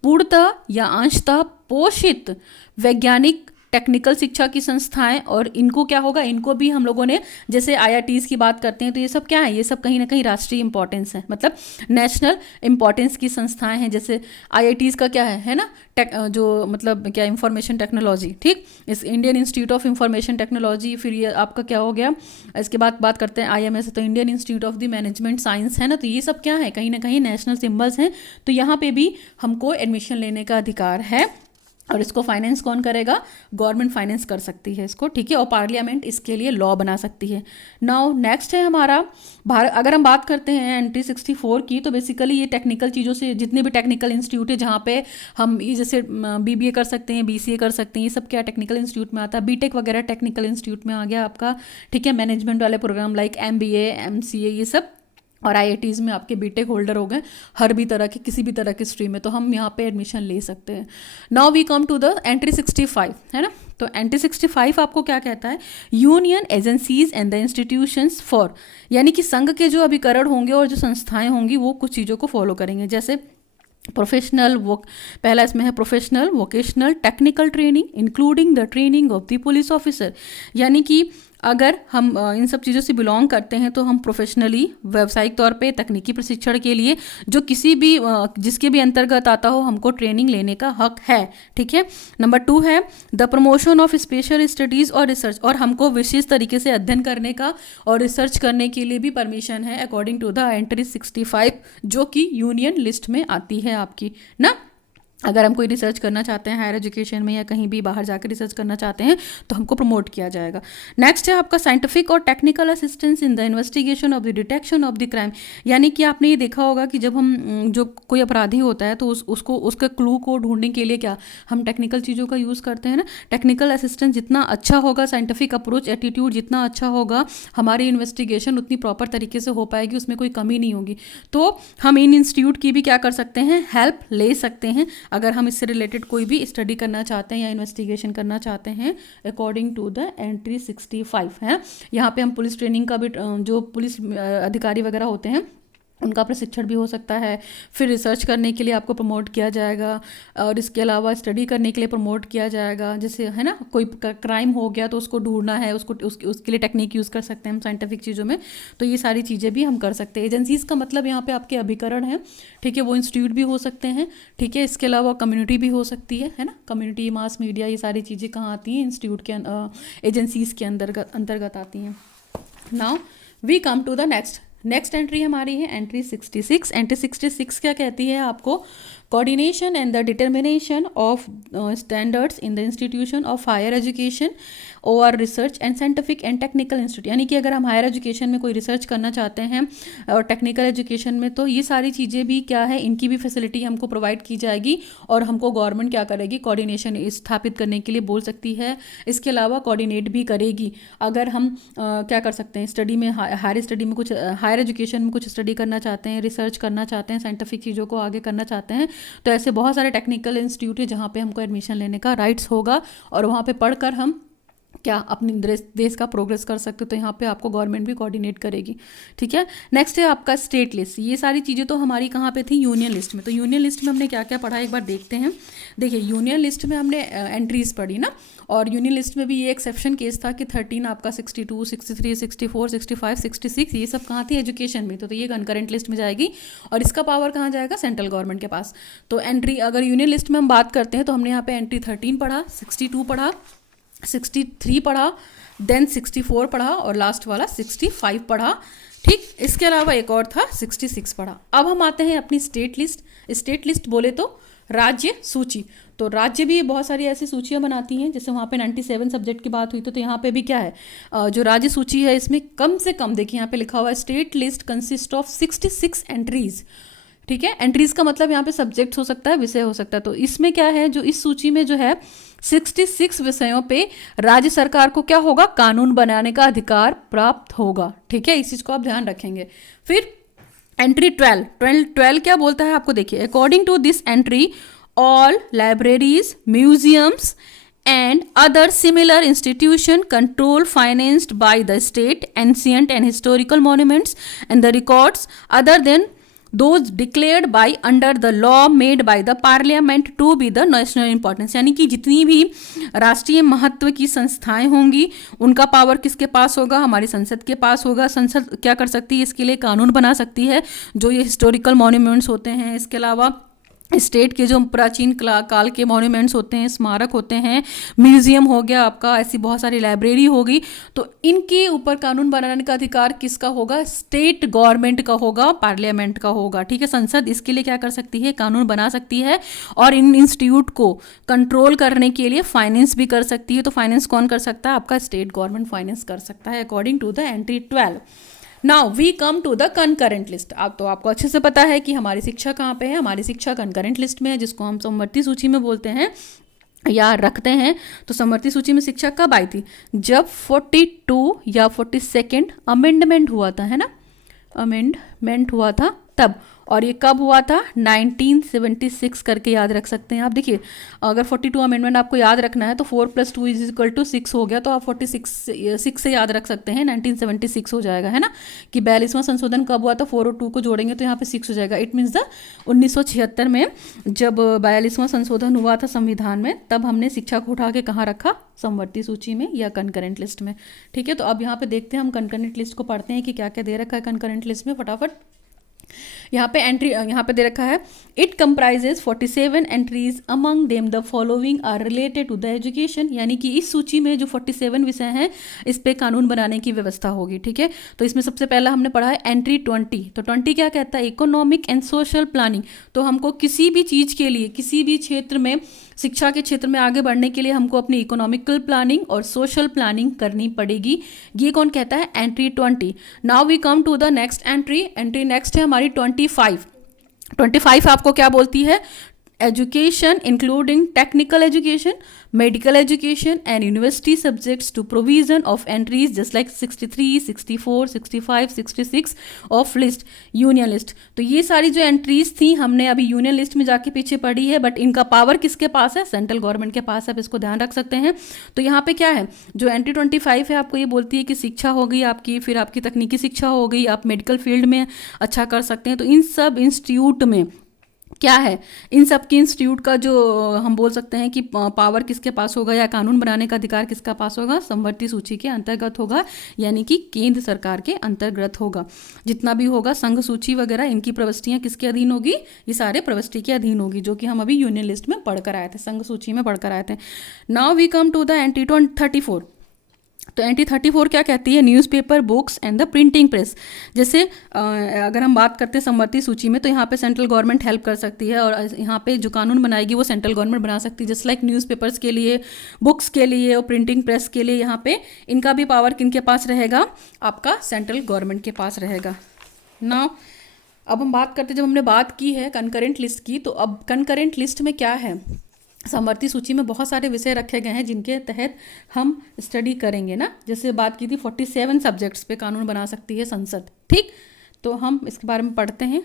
पूर्णतः या अंशतः पोषित वैज्ञानिक टेक्निकल शिक्षा की संस्थाएं, और इनको क्या होगा, इनको भी हम लोगों ने जैसे IITs की बात करते हैं तो ये सब क्या है, ये सब कहीं ना कहीं राष्ट्रीय इंपॉर्टेंस है, मतलब नेशनल इंपॉर्टेंस की संस्थाएं हैं। जैसे IITs का क्या है ना, जो मतलब क्या, इंफॉर्मेशन टेक्नोलॉजी। ठीक, इस Indian institute of information technology. फिर ये आपका क्या हो गया, इसके बाद बात करते हैं IMS, तो Indian institute of the management science है ना। तो ये सब क्या है, कहीं ना कहीं नेशनल सिम्बल्स हैं। तो यहाँ पे भी हमको एडमिशन लेने का अधिकार है और इसको फाइनेंस कौन करेगा, गवर्नमेंट फाइनेंस कर सकती है इसको। ठीक है, और पार्लियामेंट इसके लिए लॉ बना सकती है। नाउ नेक्स्ट है हमारा भारत। अगर हम बात करते हैं एंट्री 64 की, तो बेसिकली ये टेक्निकल चीज़ों से, जितने भी टेक्निकल इंस्टीट्यूट है जहाँ पे हम ये जैसे BBA कर सकते हैं, BCA कर सकते हैं, ये सब क्या टेक्निकल इंस्टीट्यूट में आता है। BTech वगैरह टेक्निकल इंस्टीट्यूट में आ गया आपका। ठीक है, मैनेजमेंट वाले प्रोग्राम लाइक MBA MCA ये सब, और IITs में आपके BTech होल्डर हो गए हर भी तरह के, किसी भी तरह की स्ट्रीम में, तो हम यहाँ पे एडमिशन ले सकते हैं। Now we come to the entry 65 है ना। तो एंट्री 65 आपको क्या कहता है, union agencies and the institutions for, यानी कि संघ के जो अभिकरण होंगे और जो संस्थाएं होंगी वो कुछ चीज़ों को फॉलो करेंगे। जैसे प्रोफेशनल वो, पहला इसमें है professional vocational technical training including the training of the police officer, यानी कि अगर हम इन सब चीज़ों से बिलोंग करते हैं तो हम प्रोफेशनली व्यावसायिक तौर पे तकनीकी प्रशिक्षण के लिए जो किसी भी जिसके भी अंतर्गत आता हो हमको ट्रेनिंग लेने का हक है। ठीक है, नंबर 2 है the promotion of special studies और रिसर्च, और हमको विशेष तरीके से अध्ययन करने का और रिसर्च करने के लिए भी परमिशन है अकॉर्डिंग टू द एंट्री 65, जो कि यूनियन लिस्ट में आती है आपकी ना। अगर हम कोई रिसर्च करना चाहते हैं हायर एजुकेशन में या कहीं भी बाहर जाकर रिसर्च करना चाहते हैं तो हमको प्रमोट किया जाएगा। नेक्स्ट है आपका साइंटिफिक और technical assistance in the investigation of the detection of the crime, यानी कि आपने ये देखा होगा कि जब हम जो कोई अपराधी होता है तो उसको उसके क्लू को ढूंढने के लिए क्या हम टेक्निकल चीज़ों का यूज़ करते हैं ना। टेक्निकल असिस्टेंस जितना अच्छा होगा, साइंटिफिक अप्रोच एटीट्यूड जितना अच्छा होगा, हमारी इन्वेस्टिगेशन उतनी प्रॉपर तरीके से हो पाएगी, उसमें कोई कमी नहीं होगी। तो हम इन इंस्टीट्यूट की भी क्या कर सकते हैं, हेल्प ले सकते हैं अगर हम इससे रिलेटेड कोई भी स्टडी करना चाहते हैं या इन्वेस्टिगेशन करना चाहते हैं अकॉर्डिंग टू द एंट्री 65 है। यहाँ पे हम पुलिस ट्रेनिंग का भी, जो पुलिस अधिकारी वगैरह होते हैं उनका प्रशिक्षण भी हो सकता है। फिर रिसर्च करने के लिए आपको प्रमोट किया जाएगा और इसके अलावा स्टडी करने के लिए प्रमोट किया जाएगा। जैसे है ना, कोई क्राइम हो गया तो उसको ढूंढना है, उसके लिए टेक्निक यूज़ कर सकते हैं हम साइंटिफिक चीज़ों में। तो ये सारी चीज़ें भी हम कर सकते हैं। एजेंसीज़ का मतलब यहाँ पे आपके अभिकरण है। ठीक है, वो इंस्टीट्यूट भी हो सकते हैं। ठीक है, इसके अलावा कम्युनिटी भी हो सकती है ना, कम्युनिटी, मास मीडिया, ये सारी चीज़ें कहाँ आती हैं, इंस्टीट्यूट के एजेंसीज़ के अंतर्गत आती हैं। Now we come to the next entry हमारी है एंट्री 66। एंट्री 66 क्या कहती है आपको, coordination and the determination of standards in the institution of higher education or research and scientific and technical institute, यानी कि अगर हम हायर एजुकेशन में कोई रिसर्च करना चाहते हैं और टेक्निकल एजुकेशन में, तो ये सारी चीज़ें भी क्या है, इनकी भी फैसिलिटी हमको प्रोवाइड की जाएगी और हमको गवर्नमेंट क्या करेगी, कोऑर्डिनेशन स्थापित करने के लिए बोल सकती है। इसके अलावा कोऑर्डिनेट भी करेगी। अगर हम क्या कर सकते हैं, स्टडी में हायर स्टडी में कुछ, हायर एजुकेशन में कुछ स्टडी करना चाहते हैं, रिसर्च करना चाहते हैं, साइंटिफिक चीज़ों को आगे करना चाहते हैं, तो ऐसे बहुत सारे टेक्निकल इंस्टीट्यूट है जहाँ पे हमको एडमिशन लेने का राइट्स होगा और वहाँ पे पढ़कर हम क्या अपने देश का प्रोग्रेस कर सकते हो, तो यहाँ पे आपको गवर्नमेंट भी कोऑर्डिनेट करेगी। ठीक है, नेक्स्ट है आपका स्टेट लिस्ट। ये सारी चीज़ें तो हमारी कहाँ पे थी, यूनियन लिस्ट में। तो यूनियन लिस्ट में हमने क्या क्या पढ़ा एक बार देखते हैं। देखिए यूनियन लिस्ट में हमने एंट्रीज पढ़ी ना, और यूनियन लिस्ट में भी ये एक्सेप्शन केस था कि 13 आपका 62, 63, 64, 65, 66 ये सब कहाँ थी, एजुकेशन में। तो ये कंकरेंट लिस्ट में जाएगी, और इसका पावर कहाँ जाएगा, सेंट्रल गवर्नमेंट के पास। तो एंट्री अगर यूनियन लिस्ट में हम बात करते हैं तो हमने यहाँ पे एंट्री 13 पढ़ा, 62 पढ़ा, 63 पढ़ा, देन 64 पढ़ा, और लास्ट वाला 65 पढ़ा। ठीक, इसके अलावा एक और था 66 पढ़ा। अब हम आते हैं अपनी स्टेट लिस्ट। स्टेट लिस्ट बोले तो राज्य सूची। तो राज्य भी बहुत सारी ऐसी सूचियां बनाती हैं, जैसे वहाँ पे 97 सब्जेक्ट की बात हुई तो यहाँ पे भी क्या है, जो राज्य सूची है इसमें कम से कम, देखिए यहाँ पे लिखा हुआ है state list consist of 66 entries. ठीक है, एंट्रीज का मतलब यहाँ पे सब्जेक्ट हो सकता है, विषय हो सकता है। तो इसमें क्या है, जो इस सूची में जो है 66 विषयों पे राज्य सरकार को क्या होगा, कानून बनाने का अधिकार प्राप्त होगा। ठीक है, इस चीज को आप ध्यान रखेंगे। फिर एंट्री 12 क्या बोलता है आपको, देखिए according to this entry all libraries, museums and other similar institution control financed by the state, ancient and historical monuments and the records other than those declared by under the law made by the parliament to be the national importance। यानी कि जितनी भी राष्ट्रीय महत्व की संस्थाएं होंगी उनका पावर किसके पास होगा, हमारी संसद के पास होगा। संसद क्या कर सकती है, इसके लिए कानून बना सकती है। जो ये हिस्टोरिकल मॉन्यूमेंट्स होते हैं, इसके अलावा स्टेट के जो प्राचीन काल के मॉन्यूमेंट्स होते हैं, स्मारक होते हैं, म्यूजियम हो गया आपका, ऐसी बहुत सारी लाइब्रेरी होगी, तो इनके ऊपर कानून बनाने का अधिकार किसका होगा, स्टेट गवर्नमेंट का होगा, पार्लियामेंट का होगा। ठीक है, संसद इसके लिए क्या कर सकती है, कानून बना सकती है, और इन इंस्टीट्यूट को कंट्रोल करने के लिए फाइनेंस भी कर सकती है। तो फाइनेंस कौन कर सकता है, आपका स्टेट गवर्नमेंट फाइनेंस कर सकता है according to the entry 12। Now we come to the concurrent list. अब तो आपको अच्छे से पता है कि हमारी शिक्षा कहाँ पे है, हमारी शिक्षा कंकरेंट लिस्ट में है, जिसको हम समवर्ती सूची में बोलते हैं या रखते हैं। तो समवर्ती सूची में शिक्षा कब आई थी, जब 42 या 42 अमेंडमेंट हुआ था, है ना, अमेंडमेंट हुआ था तब। और ये कब हुआ था, 1976 करके याद रख सकते हैं आप। देखिए अगर 42 अमेंडमेंट आपको याद रखना है तो 4 + 2 = 6 हो गया, तो आप 46 से याद रख सकते हैं, 1976 हो जाएगा, है ना। कि 42वां संशोधन कब हुआ था, 4 और 2 को जोड़ेंगे तो यहाँ पे 6 हो जाएगा। इट मीन्स द 1976 में जब 42वां संशोधन हुआ था संविधान में, तब हमने शिक्षा को उठा के कहाँ रखा, समवर्ती सूची में या कंकरेंट लिस्ट में। ठीक है, तो अब यहाँ पे देखते हैं, हम कंकरेंट लिस्ट को पढ़ते हैं कि क्या क्या दे रखा है कंकरेंट लिस्ट में फटाफट। यहाँ पे एंट्री यहाँ पे दे रखा है, it comprises 47 entries, among them the following are related to the education. यानी कि इस सूची में जो 47 विषय हैं इस पे कानून बनाने की व्यवस्था होगी। ठीक है, तो इसमें सबसे पहला हमने पढ़ा है एंट्री 20। तो 20 क्या कहता है, इकोनॉमिक एंड सोशल प्लानिंग। तो हमको किसी भी चीज़ के लिए, किसी भी क्षेत्र में, शिक्षा के क्षेत्र में आगे बढ़ने के लिए हमको अपनी इकोनॉमिकल प्लानिंग और सोशल प्लानिंग करनी पड़ेगी। ये कौन कहता है, entry 20। Now we come to the next entry. Entry next है हमारी 25। 25 आपको क्या बोलती है, education including technical education, medical education and university subjects to provision of entries just like 63, 64, 65, 66 of list, union list। तो ये सारी जो एंट्रीज थी हमने अभी यूनियन लिस्ट में जाके पीछे पढ़ी है, बट इनका पावर किसके पास है, सेंट्रल गवर्नमेंट के पास है। आप इसको ध्यान रख सकते हैं। तो यहाँ पे क्या है, जो एंट्री 25 है आपको ये बोलती है कि शिक्षा हो गई आपकी, फिर आपकी तकनीकी शिक्षा हो गई, आप मेडिकल फील्ड में अच्छा कर सकते हैं। तो इन सब इंस्टीट्यूट में क्या है, इन सब की इंस्टीट्यूट का जो हम बोल सकते हैं कि पावर किसके पास होगा या कानून बनाने का अधिकार किसका पास होगा, समवर्ती सूची के अंतर्गत होगा, यानी कि केंद्र सरकार के अंतर्गत होगा। जितना भी होगा संघ सूची वगैरह, इनकी प्रविष्टियां किसके अधीन होगी, ये सारे प्रविष्टि के अधीन होगी, जो कि हम अभी यूनियन लिस्ट में पढ़कर आए थे, संघ सूची में पढ़कर आए थे। Now we come to the entry 34। तो एंट्री 34 क्या कहती है, newspaper, books and the printing press. जैसे अगर हम बात करते हैं समवर्ती सूची में, तो यहाँ पे सेंट्रल गवर्नमेंट हेल्प कर सकती है, और यहाँ पे जो कानून बनाएगी वो सेंट्रल गवर्नमेंट बना सकती है। जस्ट लाइक न्यूज़पेपर्स के लिए, बुक्स के लिए और प्रिंटिंग प्रेस के लिए यहाँ पे इनका भी पावर किनके पास रहेगा, आपका सेंट्रल गवर्नमेंट के पास रहेगा। नाउ अब हम बात करते हैं, जब हमने बात की है कंकरेंट लिस्ट की, तो अब कंकरेंट लिस्ट में क्या है, समवर्ती सूची में बहुत सारे विषय रखे गए हैं जिनके तहत हम स्टडी करेंगे ना। जैसे बात की थी 47 सब्जेक्ट्स पे कानून बना सकती है संसद। ठीक, तो हम इसके बारे में पढ़ते हैं।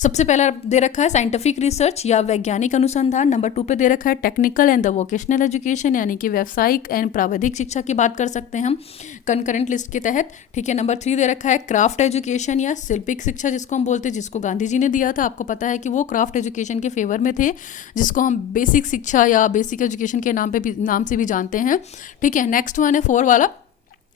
सबसे पहला दे रखा है साइंटिफिक रिसर्च या वैज्ञानिक अनुसंधान। नंबर 2 पे दे रखा है technical and the vocational education, यानी कि व्यावसायिक एंड प्राविधिक शिक्षा की बात कर सकते हैं हम कंकरेंट लिस्ट के तहत। ठीक है, नंबर 3 दे रखा है क्राफ्ट एजुकेशन या शिल्पिक शिक्षा जिसको हम बोलते हैं, जिसको गांधी जी ने दिया था। आपको पता है कि वो क्राफ्ट एजुकेशन के फेवर में थे, जिसको हम बेसिक शिक्षा या बेसिक एजुकेशन के नाम से भी जानते हैं। ठीक है, नेक्स्ट वन है 4 वाला,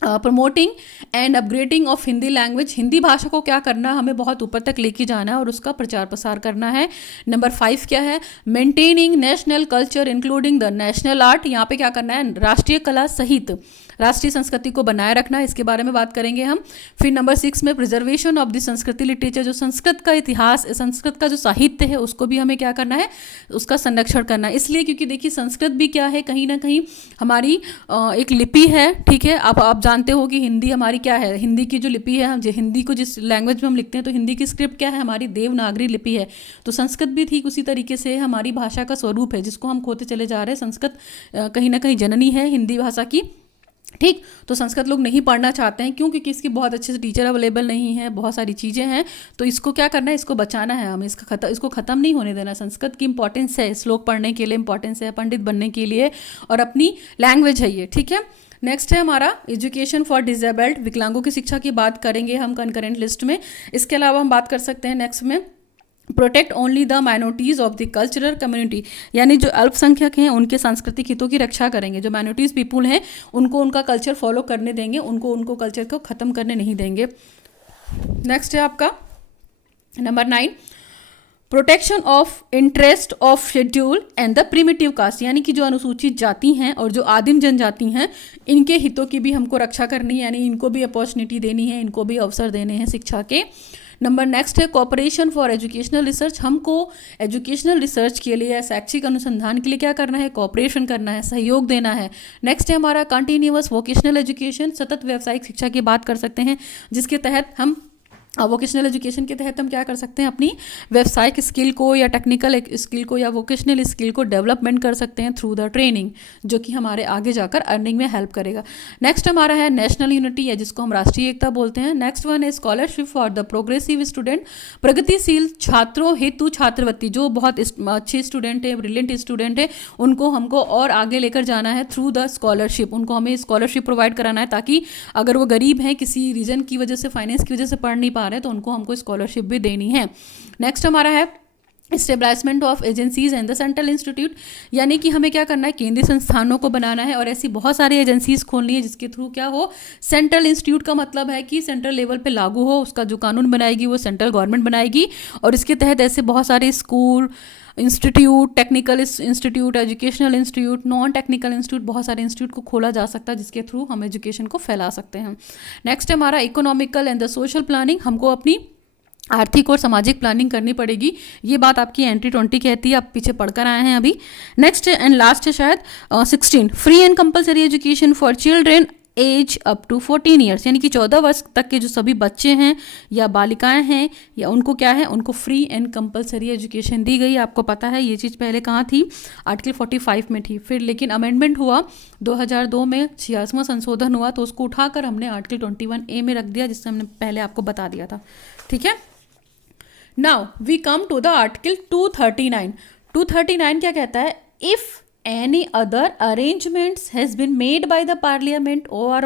promoting and upgrading of Hindi language. Hindi भाषा को क्या करना, हमें बहुत ऊपर तक लेके जाना है और उसका प्रचार प्रसार करना है। नंबर 5 क्या है, maintaining national culture including the national art. यहाँ पे क्या करना है, राष्ट्रीय कला सहित राष्ट्रीय संस्कृति को बनाए रखना, इसके बारे में बात करेंगे हम। फिर नंबर 6 में प्रिजर्वेशन ऑफ द संस्कृति लिटरेचर, जो संस्कृत का इतिहास, संस्कृत का जो साहित्य है उसको भी हमें क्या करना है, उसका संरक्षण करना है। इसलिए क्योंकि देखिए संस्कृत भी क्या है, कहीं ना कहीं हमारी एक लिपि है। ठीक है, आप जानते हो कि हिंदी हमारी क्या है, हिंदी की जो लिपि है, हम हिंदी को जिस लैंग्वेज में हम लिखते हैं तो हिंदी की स्क्रिप्ट क्या है, हमारी देवनागरी लिपि है। तो संस्कृत भी ठीक उसी तरीके से हमारी भाषा का स्वरूप है जिसको हम खोते चले जा रहे हैं। संस्कृत कहीं ना कहीं जननी है हिंदी भाषा की। ठीक, तो संस्कृत लोग नहीं पढ़ना चाहते हैं, क्यों? क्योंकि इसकी बहुत अच्छे से टीचर अवेलेबल नहीं है, बहुत सारी चीज़ें हैं। तो इसको क्या करना है, इसको बचाना है हमें, इसको ख़त्म नहीं होने देना। संस्कृत की इंपॉर्टेंस है, श्लोक पढ़ने के लिए इंपॉर्टेंस है, पंडित बनने के लिए, और अपनी लैंग्वेज है ये। ठीक है, नेक्स्ट है हमारा एजुकेशन फॉर डिसेबल्ड, विकलांगों की शिक्षा की बात करेंगे हम कंकरेंट लिस्ट में। इसके अलावा हम बात कर सकते हैं नेक्स्ट में protect only the minorities of the cultural community, यानी जो अल्पसंख्यक हैं उनके सांस्कृतिक हितों की रक्षा करेंगे। जो माइनॉरिटीज़ पीपुल हैं उनको उनका कल्चर फॉलो करने देंगे, उनको कल्चर को ख़त्म करने नहीं देंगे। नेक्स्ट है आपका number 9, protection of interest of schedule and the primitive caste, यानी कि जो अनुसूचित जाति हैं और जो आदिम जनजाति हैं इनके हितों की भी हमको रक्षा करनी है, यानी इनको भी अपॉर्चुनिटी देनी है, इनको भी अवसर देने हैं शिक्षा के। नंबर नेक्स्ट है कोऑपरेशन फॉर एजुकेशनल रिसर्च, हमको एजुकेशनल रिसर्च के लिए या शैक्षिक अनुसंधान के लिए क्या करना है, कोऑपरेशन करना है, सहयोग देना है। नेक्स्ट है हमारा कंटिन्यूअस वोकेशनल एजुकेशन, सतत व्यावसायिक शिक्षा की बात कर सकते हैं, जिसके तहत हम वोकेशनल एजुकेशन के तहत हम क्या कर सकते हैं, अपनी व्यावसायिक स्किल को या टेक्निकल स्किल को या वोकेशनल स्किल को डेवलपमेंट कर सकते हैं थ्रू द ट्रेनिंग, जो कि हमारे आगे जाकर अर्निंग में हेल्प करेगा। नेक्स्ट हमारा है नेशनल यूनिटी, या जिसको हम राष्ट्रीय एकता बोलते हैं। नेक्स्ट वन है scholarship for the progressive student, प्रगतिशील छात्रों हेतु छात्रवृत्ति। जो बहुत अच्छे स्टूडेंट है, ब्रिलियंट स्टूडेंट है, उनको हमको और आगे लेकर जाना है थ्रू द स्कॉलरशिप, उनको हमें स्कॉलरशिप प्रोवाइड कराना है, ताकि अगर वो गरीब हैं, किसी रीजन की वजह से, फाइनेंस की वजह से पढ़ नहीं पा रहे, तो उनको हमको स्कॉलरशिप भी देनी है। नेक्स्ट हमारा है establishment of agencies and the central institute, यानी कि हमें क्या करना है, केंद्रीय संस्थानों को बनाना है और ऐसी बहुत सारी एजेंसीज खोलनी है जिसके थ्रू क्या हो, सेंट्रल इंस्टीट्यूट का मतलब है कि सेंट्रल लेवल पे लागू हो, उसका जो कानून बनाएगी वो सेंट्रल गवर्नमेंट बनाएगी, और इसके तहत ऐसे बहुत सारे school, institute, technical institute, educational institute, non technical institute, बहुत सारे इंस्टीट्यूट को खोला जा सकता है जिसके थ्रू हम एजुकेशन को फैला सकते हैं। नेक्स्ट हमारा economical and the social planning, हमको अपनी आर्थिक और सामाजिक प्लानिंग करनी पड़ेगी। ये बात आपकी एंट्री 20 कहती है, आप पीछे पढ़कर आए हैं अभी। नेक्स्ट एंड लास्ट है शायद 16, free and compulsory education for children age up to 14 years, यानी कि 14 वर्ष तक के जो सभी बच्चे हैं या बालिकाएं हैं, या उनको क्या है, उनको फ्री एंड कंपलसरी एजुकेशन दी गई। आपको पता है ये चीज़ पहले कहाँ थी, आर्टिकल 45 में थी, फिर लेकिन अमेंडमेंट हुआ 2002 में, 86वां संशोधन हुआ, तो उसको उठाकर हमने आर्टिकल 21A में रख दिया, जिससे हमने पहले आपको बता दिया था। ठीक है, now we come to the article 239। 239 क्या कहता है, if any other arrangements has been made by the parliament or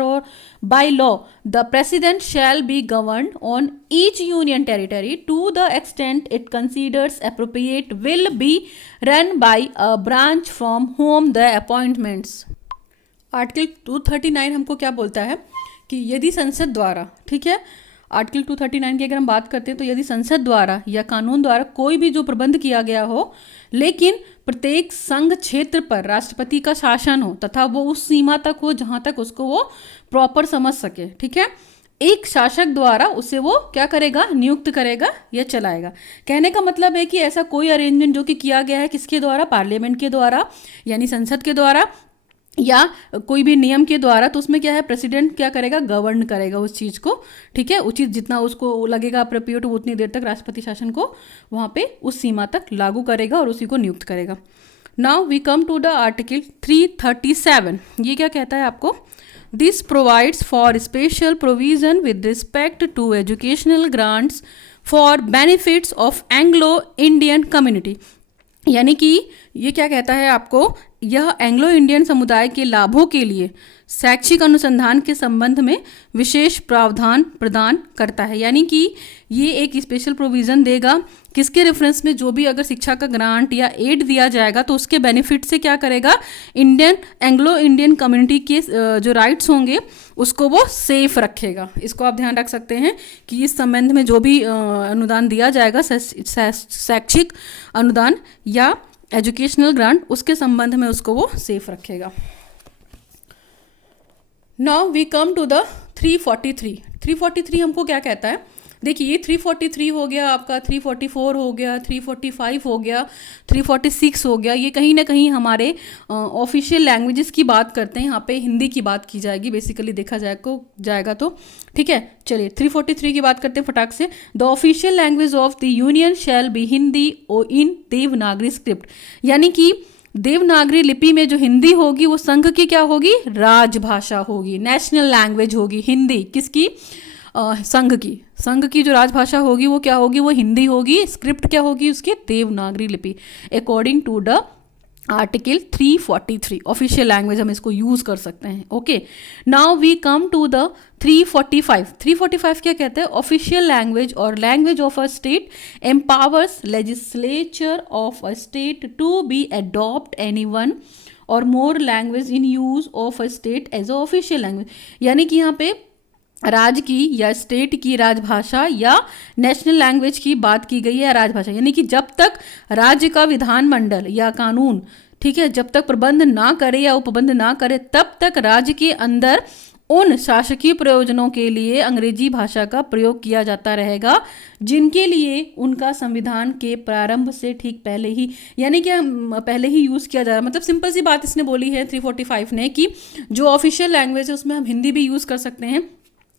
by law, the president shall be governed on each union territory to the extent it considers appropriate, will be run by a branch from whom the appointments। Article 239 हमको क्या बोलता है कि यदि संसद द्वारा, ठीक है, आर्टिकल 239 की अगर हम बात करते हैं तो यदि संसद द्वारा या कानून द्वारा कोई भी जो प्रबंध किया गया हो, लेकिन प्रत्येक संघ क्षेत्र पर राष्ट्रपति का शासन हो तथा वो उस सीमा तक हो जहां तक उसको वो प्रॉपर समझ सके, ठीक है, एक शासक द्वारा उसे वो क्या करेगा, नियुक्त करेगा या चलाएगा। कहने का मतलब है कि ऐसा कोई अरेंजमेंट जो कि किया गया है किसके द्वारा, पार्लियामेंट के द्वारा, यानी संसद के द्वारा, या कोई भी नियम के द्वारा, तो उसमें क्या है, प्रेसिडेंट क्या करेगा, गवर्न करेगा उस चीज़ को, ठीक है, उचित जितना उसको लगेगा अप्रोप्रिएट, वो उतनी देर तक राष्ट्रपति शासन को वहाँ पे उस सीमा तक लागू करेगा और उसी को नियुक्त करेगा। Now we come to the article 337। ये क्या कहता है आपको, this provides for special provision with respect to educational grants for benefits of Anglo Indian community. यानी कि ये क्या कहता है आपको, यह एंग्लो इंडियन समुदाय के लाभों के लिए शैक्षिक अनुसंधान के संबंध में विशेष प्रावधान प्रदान करता है। यानी कि ये एक स्पेशल प्रोविज़न देगा किसके रेफरेंस में, जो भी अगर शिक्षा का ग्रांट या एड दिया जाएगा तो उसके बेनिफिट से क्या करेगा, एंग्लो इंडियन कम्युनिटी के जो राइट्स होंगे उसको वो सेफ रखेगा। इसको आप ध्यान रख सकते हैं कि इस संबंध में जो भी अनुदान दिया जाएगा, शैक्षिक अनुदान या एजुकेशनल ग्रांट, उसके संबंध में उसको वो सेफ रखेगा। Now we come to the 343। 343 हमको क्या कहता है, देखिए ये 343 हो गया आपका, 344 हो गया, 345 हो गया, 346 हो गया। ये कहीं ना कहीं हमारे ऑफिशियल लैंग्वेजेस की बात करते हैं। यहाँ पे हिंदी की बात की जाएगी बेसिकली, देखा जाएगा तो ठीक है। चलिए 343 की बात करते हैं फटाक से। The official language of the union shall be Hindi in Devanagari script. यानी कि देवनागरी लिपि में जो हिंदी होगी वो संघ की क्या होगी, राजभाषा होगी, नेशनल लैंग्वेज होगी हिंदी। किसकी, संघ की जो राजभाषा होगी वो क्या होगी, वो हिंदी होगी। स्क्रिप्ट क्या होगी उसकी, देवनागरी लिपि, according to the article 343। Official language हम इसको यूज कर सकते हैं। Okay, now we come to the 345। 345 क्या कहते हैं, official language or language of a state empowers legislature of a state to be adopt any one or more language in use of a state as a official language. यानी कि यहाँ पे राज्य की या स्टेट की राजभाषा या नेशनल लैंग्वेज की बात की गई है, राजभाषा। यानी कि जब तक राज्य का विधानमंडल या कानून, ठीक है, जब तक प्रबंध ना करे या उपबंध ना करे, तब तक राज्य के अंदर उन शासकीय प्रयोजनों के लिए अंग्रेजी भाषा का प्रयोग किया जाता रहेगा जिनके लिए उनका संविधान के प्रारंभ से ठीक पहले ही, यानी कि पहले ही यूज़ किया जा रहा है। मतलब सिंपल सी बात इसने बोली है 345 ने कि जो ऑफिशियल लैंग्वेज है उसमें हम हिंदी भी यूज़ कर सकते हैं,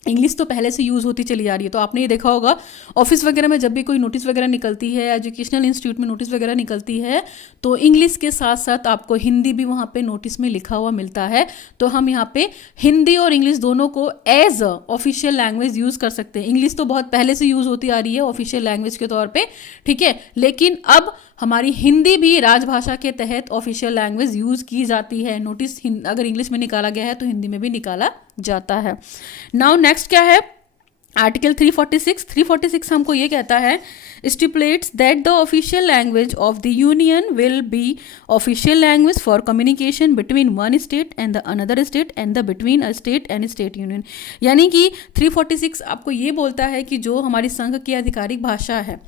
इंग्लिश तो पहले से यूज़ होती चली आ रही है। तो आपने ये देखा होगा ऑफिस वगैरह में जब भी कोई नोटिस वगैरह निकलती है, एजुकेशनल इंस्टीट्यूट में नोटिस वगैरह निकलती है, तो इंग्लिश के साथ साथ आपको हिंदी भी वहाँ पे नोटिस में लिखा हुआ मिलता है। तो हम यहाँ पे हिंदी और इंग्लिश दोनों को एज ऑफिशियल लैंग्वेज यूज़ कर सकते हैं। इंग्लिश तो बहुत पहले से यूज़ होती आ रही है ऑफिशियल लैंग्वेज के तौर पर, ठीक है, लेकिन अब हमारी हिंदी भी राजभाषा के तहत ऑफिशियल लैंग्वेज यूज़ की जाती है। नोटिस अगर इंग्लिश में निकाला गया है तो हिंदी में भी निकाला जाता है। नाउ नेक्स्ट क्या है, आर्टिकल 346। 346 हमको ये कहता है stipulates that the official language of the union will be official language for communication between one state and the another state and the between a state and state union। यानी कि 346 आपको ये बोलता है कि जो हमारी संघ की आधिकारिक भाषा है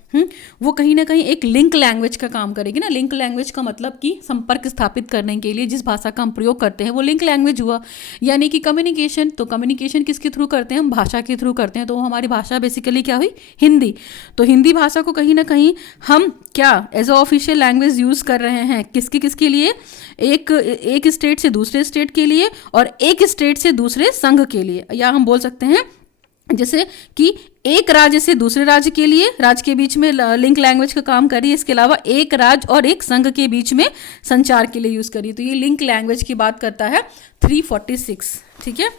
वो कहीं ना कहीं एक लिंक लैंग्वेज का काम करेगी ना। लिंक लैंग्वेज का मतलब कि संपर्क स्थापित करने के लिए जिस भाषा का हम प्रयोग करते हैं वो लिंक लैंग्वेज हुआ। यानी कि कम्युनिकेशन, तो कम्युनिकेशन किसके थ्रू करते हैं, हम भाषा के थ्रू करते हैं। तो हमारी भाषा बेसिकली क्या हुई, हिंदी। तो हिंदी भाषा को कहीं ना कहीं हम क्या as a official language use कर रहे हैं, किसके लिए, एक स्टेट से दूसरे स्टेट के लिए और एक स्टेट से दूसरे संघ के लिए। या हम बोल सकते हैं जैसे कि एक राज्य से दूसरे राज्य के लिए, राज्य के बीच में लिंक लैंग्वेज का काम करिए, इसके अलावा एक राज्य और एक संघ के बीच में संचार के लिए यूज करिए। तो ये लिंक लैंग्वेज की बात करता है 346, ठीक है।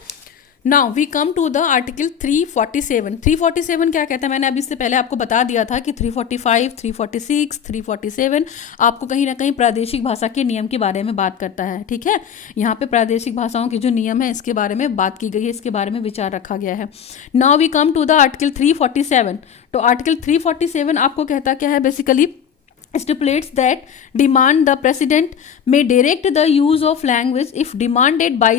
Now we come to the article 347। 347 क्या कहता है, मैंने अभी इससे पहले आपको बता दिया था कि 345, 346, 347 आपको कहीं ना कहीं प्रादेशिक भाषा के नियम के बारे में बात करता है, ठीक है। यहाँ पे प्रादेशिक भाषाओं के जो नियम है इसके बारे में बात की गई है, इसके बारे में विचार रखा गया है। Now we come to the article 347। तो आर्टिकल 347 आपको कहता क्या है, basically stipulates that demand the president may direct the use of language if demanded by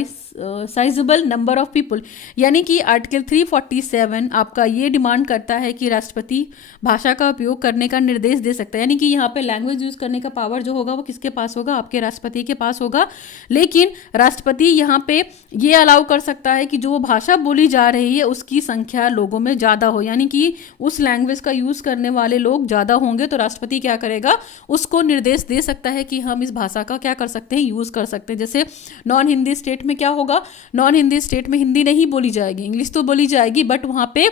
sizable number of people। यानी कि आर्टिकल 347 आपका ये डिमांड करता है कि राष्ट्रपति भाषा का उपयोग करने का निर्देश दे सकता है। यानी कि यहाँ पे लैंग्वेज यूज करने का पावर जो होगा वो किसके पास होगा, आपके राष्ट्रपति के पास होगा। लेकिन राष्ट्रपति यहाँ पे ये अलाउ कर सकता है कि जो भाषा बोली जा रही है उसकी संख्या लोगों में ज़्यादा हो, यानी कि उस लैंग्वेज का यूज करने वाले लोग ज़्यादा होंगे तो राष्ट्रपति क्या करेगा, उसको निर्देश दे सकता है कि हम इस भाषा का क्या कर सकते हैं, यूज कर सकते हैं। जैसे नॉन हिंदी स्टेट में क्या होगा, नॉन हिंदी स्टेट में हिंदी नहीं बोली जाएगी, इंग्लिश तो बोली जाएगी, बट वहाँ पे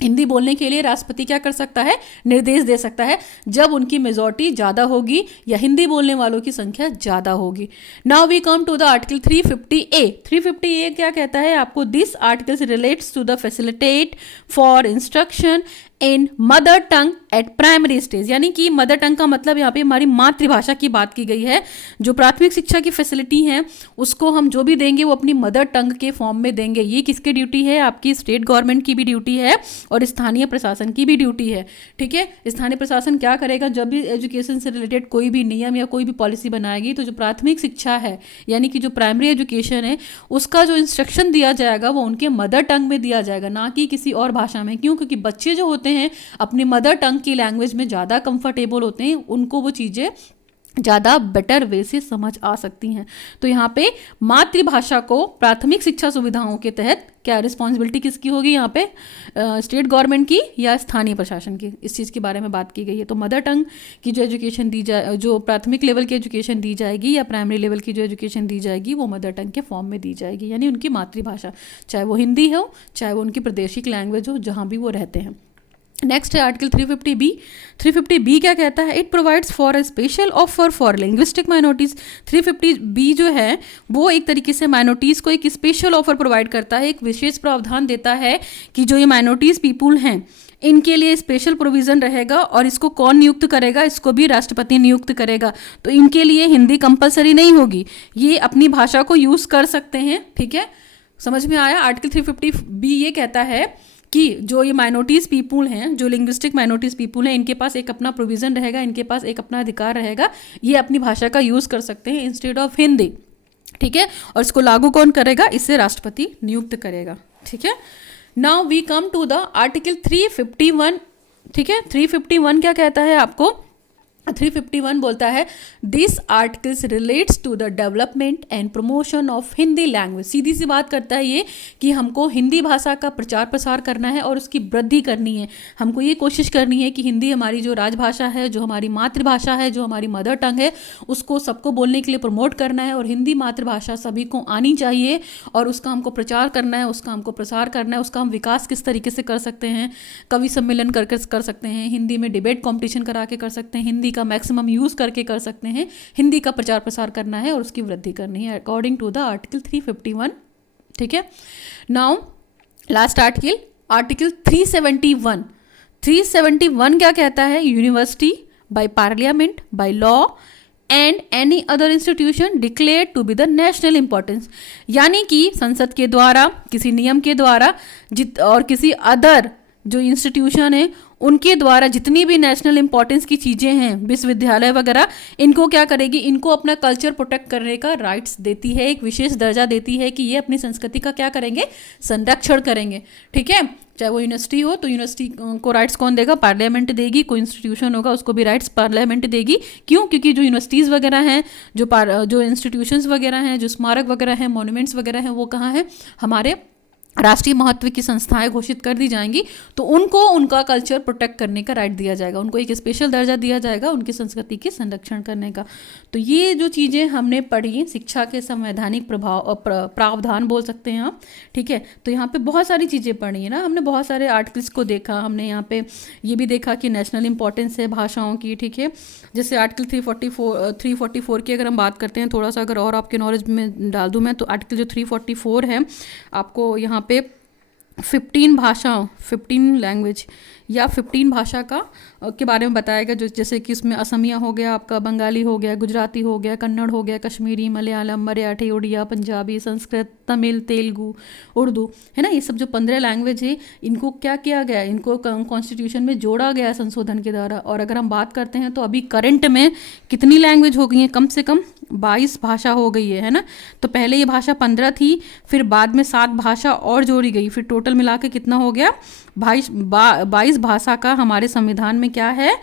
हिंदी बोलने के लिए राष्ट्रपति क्या कर सकता है, निर्देश दे सकता है, जब उनकी मेजॉरिटी ज़्यादा होगी या हिंदी बोलने वालों की संख्या ज़्यादा होगी। Now we come to the article 350A। 350A क्या कहता है आपको, this articles relates to the facilitate for instruction in mother tongue at primary stage, यानी कि मदर टंग का मतलब यहाँ पे हमारी मातृभाषा की बात की गई है। जो प्राथमिक शिक्षा की फैसिलिटी है उसको हम जो भी देंगे वो अपनी मदर टंग के फॉर्म में देंगे। ये किसकी ड्यूटी है, आपकी स्टेट गवर्नमेंट की भी ड्यूटी है और स्थानीय प्रशासन की भी ड्यूटी है। ठीक है, स्थानीय प्रशासन क्या करेगा, जब भी एजुकेशन से रिलेटेड कोई भी नियम या कोई भी पॉलिसी बनाएगी तो जो प्राथमिक शिक्षा है यानी कि जो प्राइमरी एजुकेशन है उसका जो इंस्ट्रक्शन दिया जाएगा वो उनके मदर टंग में दिया जाएगा, ना कि किसी और भाषा में। क्यों, क्योंकि बच्चे जो होते हैं अपनी मदर टंग की लैंग्वेज में ज़्यादा कंफर्टेबल होते हैं, उनको वो चीज़ें ज़्यादा बेटर वे से समझ आ सकती हैं। तो यहाँ पे मातृभाषा को प्राथमिक शिक्षा सुविधाओं के तहत क्या रिस्पॉन्सिबिलिटी किसकी होगी, यहाँ पे स्टेट गवर्नमेंट की या स्थानीय प्रशासन की, इस चीज़ के बारे में बात की गई है। तो मदर टंग की जो एजुकेशन दी जाए, जो प्राथमिक लेवल की एजुकेशन दी जाएगी या प्राइमरी लेवल की जो एजुकेशन दी जाएगी वो मदर टंग के फॉर्म में दी जाएगी, यानी उनकी मातृभाषा, चाहे वो हिंदी हो चाहे वो उनकी प्रादेशिक लैंग्वेज हो जहाँ भी वो रहते हैं। नेक्स्ट है आर्टिकल 350B। 350B क्या कहता है, it provides for a special offer for linguistic minorities. 350B जो है वो एक तरीके से माइनॉरिटीज़ को एक स्पेशल ऑफर प्रोवाइड करता है, एक विशेष प्रावधान देता है कि जो ये माइनॉरिटीज़ पीपुल हैं इनके लिए स्पेशल प्रोविज़न रहेगा। और इसको कौन नियुक्त करेगा, इसको भी राष्ट्रपति नियुक्त करेगा। तो इनके लिए हिंदी कंपलसरी नहीं होगी, ये अपनी भाषा को यूज़ कर सकते हैं। ठीक है, समझ में आया। आर्टिकल 350B ये कहता है कि जो ये माइनॉरिटीज़ पीपुल हैं, जो लिंग्विस्टिक माइनॉरिटीज़ पीपुल हैं, इनके पास एक अपना प्रोविज़न रहेगा, इनके पास एक अपना अधिकार रहेगा, ये अपनी भाषा का यूज़ कर सकते हैं इंस्टेड ऑफ हिंदी। ठीक है, और इसको लागू कौन करेगा, इससे राष्ट्रपति नियुक्त करेगा। ठीक है, now we come to the article 351। ठीक है, 351 क्या कहता है आपको, 351 बोलता है this articles relates to the development and promotion of Hindi language. सीधी सी बात करता है ये कि हमको हिंदी भाषा का प्रचार प्रसार करना है और उसकी वृद्धि करनी है। हमको ये कोशिश करनी है कि हिंदी हमारी जो राजभाषा है, जो हमारी मातृभाषा है, जो हमारी मदर टंग है, उसको सबको बोलने के लिए प्रमोट करना है। और हिंदी मातृभाषा सभी को आनी चाहिए और उसका हमको प्रचार करना है, उसका हमको प्रसार करना है। उसका हम विकास किस तरीके से कर सकते हैं, कवि सम्मेलन करके कर सकते हैं, हिंदी में डिबेट कॉम्पिटिशन करा के कर सकते हैं, हिंदी का मैक्सिमम यूज़ करके कर सकते हैं। हिंदी का प्रचार प्रसार करना है और उसकी वृद्धि करनी है अकॉर्डिंग टू द आर्टिकल 351। ठीक है, नाउ लास्ट आर्टिकल, आर्टिकल 371। 371 क्या कहता है, university by parliament by law and any other institution declare to be the national importance, यानी कि संसद के द्वारा, किसी नियम के द्वारा और किसी अदर जो इंस्टीट्यूशन है उनके द्वारा जितनी भी नेशनल इंपॉर्टेंस की चीज़ें हैं, विश्वविद्यालय वगैरह, इनको क्या करेगी, इनको अपना कल्चर प्रोटेक्ट करने का राइट्स देती है, एक विशेष दर्जा देती है कि ये अपनी संस्कृति का क्या करेंगे, संरक्षण करेंगे। ठीक है, चाहे वो यूनिवर्सिटी हो तो यूनिवर्सिटी को राइट्स कौन देगा, पार्लियामेंट देगी। कोई इंस्टीट्यूशन होगा उसको भी राइट्स पार्लियामेंट देगी। क्यों, क्योंकि जो यूनिवर्सिटीज़ वगैरह हैं, जो इंस्टीट्यूशंस वगैरह हैं, जो स्मारक वगैरह हैं, मॉन्यूमेंट्स वगैरह हैं, वो कहाँ हैं, हमारे राष्ट्रीय महत्व की संस्थाएं घोषित कर दी जाएंगी। तो उनको उनका कल्चर प्रोटेक्ट करने का राइट दिया जाएगा, उनको एक स्पेशल दर्जा दिया जाएगा उनकी संस्कृति के संरक्षण करने का। तो ये जो चीज़ें हमने पढ़ी, शिक्षा के संवैधानिक प्रावधान बोल सकते हैं आप। ठीक है, तो यहाँ पे बहुत सारी चीज़ें पढ़ी है ना हमने, बहुत सारे आर्टिकल्स को देखा हमने। यहाँ पे ये भी देखा कि नेशनल इंपॉर्टेंस है भाषाओं की। ठीक है, जैसे आर्टिकल 344 की अगर हम बात करते हैं, थोड़ा सा अगर और आपके नॉलेज में डाल दूँ मैं, तो आर्टिकल जो 344 है आपको यहाँ पे 15 लैंग्वेज या 15 भाषा का के बारे में बताएगा, जो जैसे कि इसमें असमिया हो गया, आपका बंगाली हो गया, गुजराती हो गया, कन्नड़ हो गया, कश्मीरी, मलयालम, मराठी, उड़िया, पंजाबी, संस्कृत, तमिल, तेलुगु, उर्दू, है ना। ये सब जो 15 लैंग्वेज है इनको क्या किया गया, इनको कॉन्स्टिट्यूशन में जोड़ा गया संशोधन के द्वारा। और अगर हम बात करते हैं तो अभी करंट में कितनी लैंग्वेज हो गई हैं, कम से कम 22 भाषा हो गई है ना। तो पहले ये भाषा 15 थी, फिर बाद में 7 भाषा और जोड़ी गई, फिर टोटल मिला के कितना हो गया, 22 भाषा का हमारे संविधान में क्या है,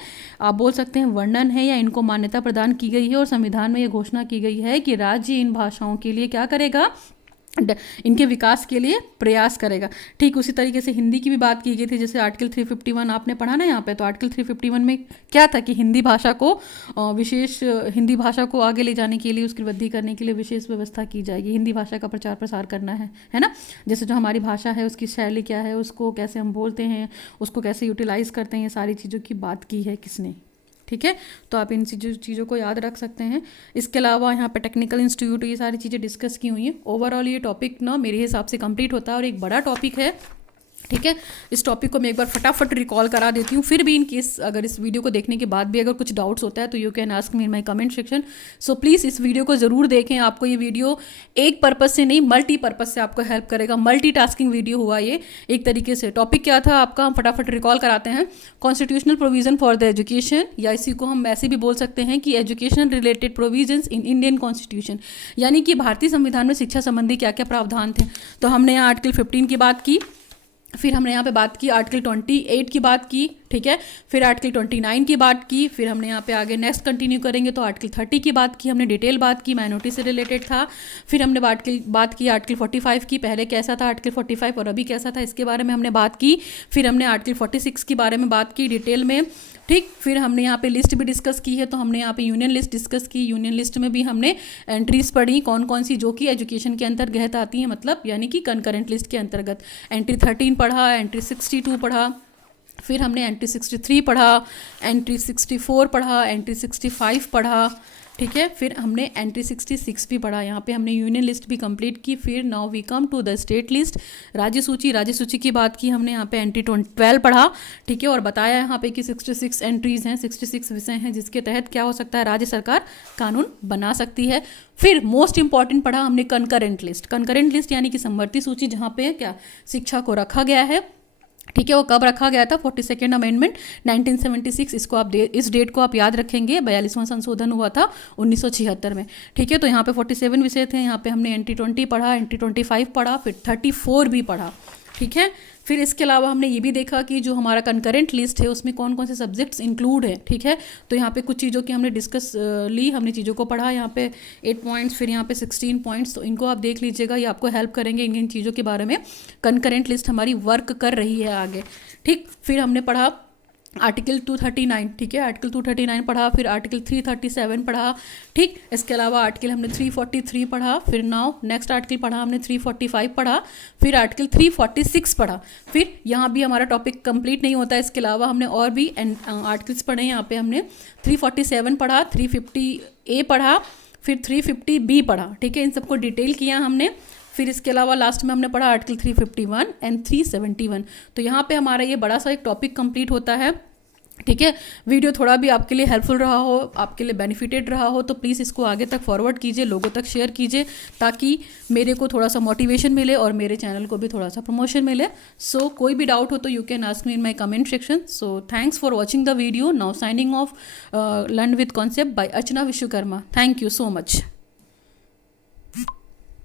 आप बोल सकते हैं वर्णन है या इनको मान्यता प्रदान की गई है। और संविधान में ये घोषणा की गई है कि राज्य इन भाषाओं के लिए क्या करेगा, इनके विकास के लिए प्रयास करेगा। ठीक उसी तरीके से हिंदी की भी बात की गई थी, जैसे आर्टिकल 351 आपने पढ़ा ना यहाँ पे, तो आर्टिकल 351 में क्या था कि हिंदी भाषा को हिंदी भाषा को आगे ले जाने के लिए, उसकी वृद्धि करने के लिए विशेष व्यवस्था की जाएगी। हिंदी भाषा का प्रचार प्रसार करना है ना। जैसे जो हमारी भाषा है उसकी शैली क्या है, उसको कैसे हम बोलते हैं, उसको कैसे यूटिलाइज़ करते हैं, ये सारी चीज़ों की बात की है किसने। ठीक है, तो आप इन चीज़ों को याद रख सकते हैं। इसके अलावा यहाँ पे टेक्निकल इंस्टीट्यूट, ये सारी चीज़ें डिस्कस की हुई हैं। ओवरऑल ये टॉपिक ना मेरे हिसाब से कंप्लीट होता है और एक बड़ा टॉपिक है। ठीक है, इस टॉपिक को मैं एक बार फटाफट रिकॉल करा देती हूँ। फिर भी इन केस अगर इस वीडियो को देखने के बाद भी अगर कुछ डाउट्स होता है तो you can ask me in my comment section. So please इस वीडियो को ज़रूर देखें। आपको ये वीडियो एक पर्पज़ से नहीं, मल्टीपर्पज़ से आपको हेल्प करेगा। मल्टीटास्किंग वीडियो हुआ ये एक तरीके से। टॉपिक क्या था आपका, हम फटाफट रिकॉल कराते हैं। Constitutional provision for the education, या इसी को हम ऐसे भी बोल सकते हैं कि education related provisions in Indian constitution, यानी कि भारतीय संविधान में शिक्षा संबंधी क्या क्या प्रावधान थे। तो हमने यहाँ आर्टिकल 15 की बात की, फिर हमने यहाँ पे बात की आर्टिकल 28 की बात की। ठीक है, फिर आर्टिकल 29 की बात की, फिर हमने यहाँ पे आगे नेक्स्ट कंटिन्यू करेंगे तो आर्टिकल 30 की बात की, हमने डिटेल बात की, माइनॉरिटी से रिलेटेड था। फिर हमने बात की आर्टिकल 45 की, पहले कैसा था आर्टिकल 45 और अभी कैसा था इसके बारे में हमने बात की। फिर हमने आर्टिकल 46 के बारे में बात की डिटेल में। ठीक, फिर हमने यहाँ पे लिस्ट भी डिस्कस की है, तो हमने यहाँ पे यूनियन लिस्ट डिस्कस की। यूनियन लिस्ट में भी हमने एंट्रीज पढ़ी कौन कौन सी जो कि एजुकेशन के अंतर्गत आती हैं, मतलब यानी कि कंकरेंट लिस्ट के अंतर्गत। एंट्री 13 पढ़ा, एंट्री 62 पढ़ा, फिर हमने एंट्री 63 पढ़ा, एंट्री 64 पढ़ा, एंट्री 65 पढ़ा। ठीक है, फिर हमने एंट्री 66 भी पढ़ा। यहाँ पे हमने यूनियन लिस्ट भी कंप्लीट की। फिर now we come to the state list, राज्य सूची की बात की हमने। यहाँ पे एंट्री 12 पढ़ा। ठीक है, और बताया यहाँ पे कि 66 एंट्रीज हैं, 66 विषय हैं जिसके तहत क्या हो सकता है, राज्य सरकार कानून बना सकती है। फिर मोस्ट इंपॉर्टेंट पढ़ा हमने कंकरेंट लिस्ट यानी कि समवर्ती सूची, जहाँ पे क्या शिक्षा को रखा गया है। ठीक है, वो कब रखा गया था, 42nd अमेंडमेंट 1976। इसको आप इस डेट को आप याद रखेंगे। 42वां संशोधन हुआ था 1976 में। ठीक है, तो यहाँ पे 47 विषय थे। यहाँ पे हमने एंट्री 20 पढ़ा, एंट्री 25 पढ़ा, फिर 34 भी पढ़ा। ठीक है, फिर इसके अलावा हमने ये भी देखा कि जो हमारा कंकरेंट लिस्ट है उसमें कौन कौन से सब्जेक्ट्स इंक्लूड है। ठीक है, तो यहाँ पे कुछ चीज़ों की हमने डिस्कस ली, हमने चीज़ों को पढ़ा। यहाँ पे 8 पॉइंट्स, फिर यहाँ पे 16 पॉइंट्स, तो इनको आप देख लीजिएगा, ये आपको हेल्प करेंगे इन चीज़ों के बारे में। कंकरेंट लिस्ट हमारी वर्क कर रही है आगे। ठीक, फिर हमने पढ़ा आर्टिकल 239। ठीक है, आर्टिकल 239 पढ़ा, फिर आर्टिकल 337 पढ़ा। ठीक, इसके अलावा आर्टिकल हमने 343 पढ़ा। फिर नाउ नेक्स्ट आर्टिकल पढ़ा हमने 345 पढ़ा, फिर आर्टिकल 346 पढ़ा। फिर यहाँ भी हमारा टॉपिक कंप्लीट नहीं होता है, इसके अलावा हमने और भी आर्टिकल्स पढ़े। यहाँ पे हमने 347 पढ़ा, 350A पढ़ा, फिर 350B पढ़ा। ठीक है, इन सबको डिटेल किया हमने। फिर इसके अलावा लास्ट में हमने पढ़ा आर्टिकल 351 एंड 371। तो यहाँ पे हमारा ये बड़ा सा एक टॉपिक कंप्लीट होता है। ठीक है, वीडियो थोड़ा भी आपके लिए हेल्पफुल रहा हो, आपके लिए बेनिफिटेड रहा हो, तो प्लीज़ इसको आगे तक फॉरवर्ड कीजिए, लोगों तक शेयर कीजिए, ताकि मेरे को थोड़ा सा मोटिवेशन मिले और मेरे चैनल को भी थोड़ा सा प्रमोशन मिले। सो कोई भी डाउट हो तो you can ask me in my comment section. So thanks for watching the video. Now signing off learn with concept bye Archana Vishwakarma. Thank you so much.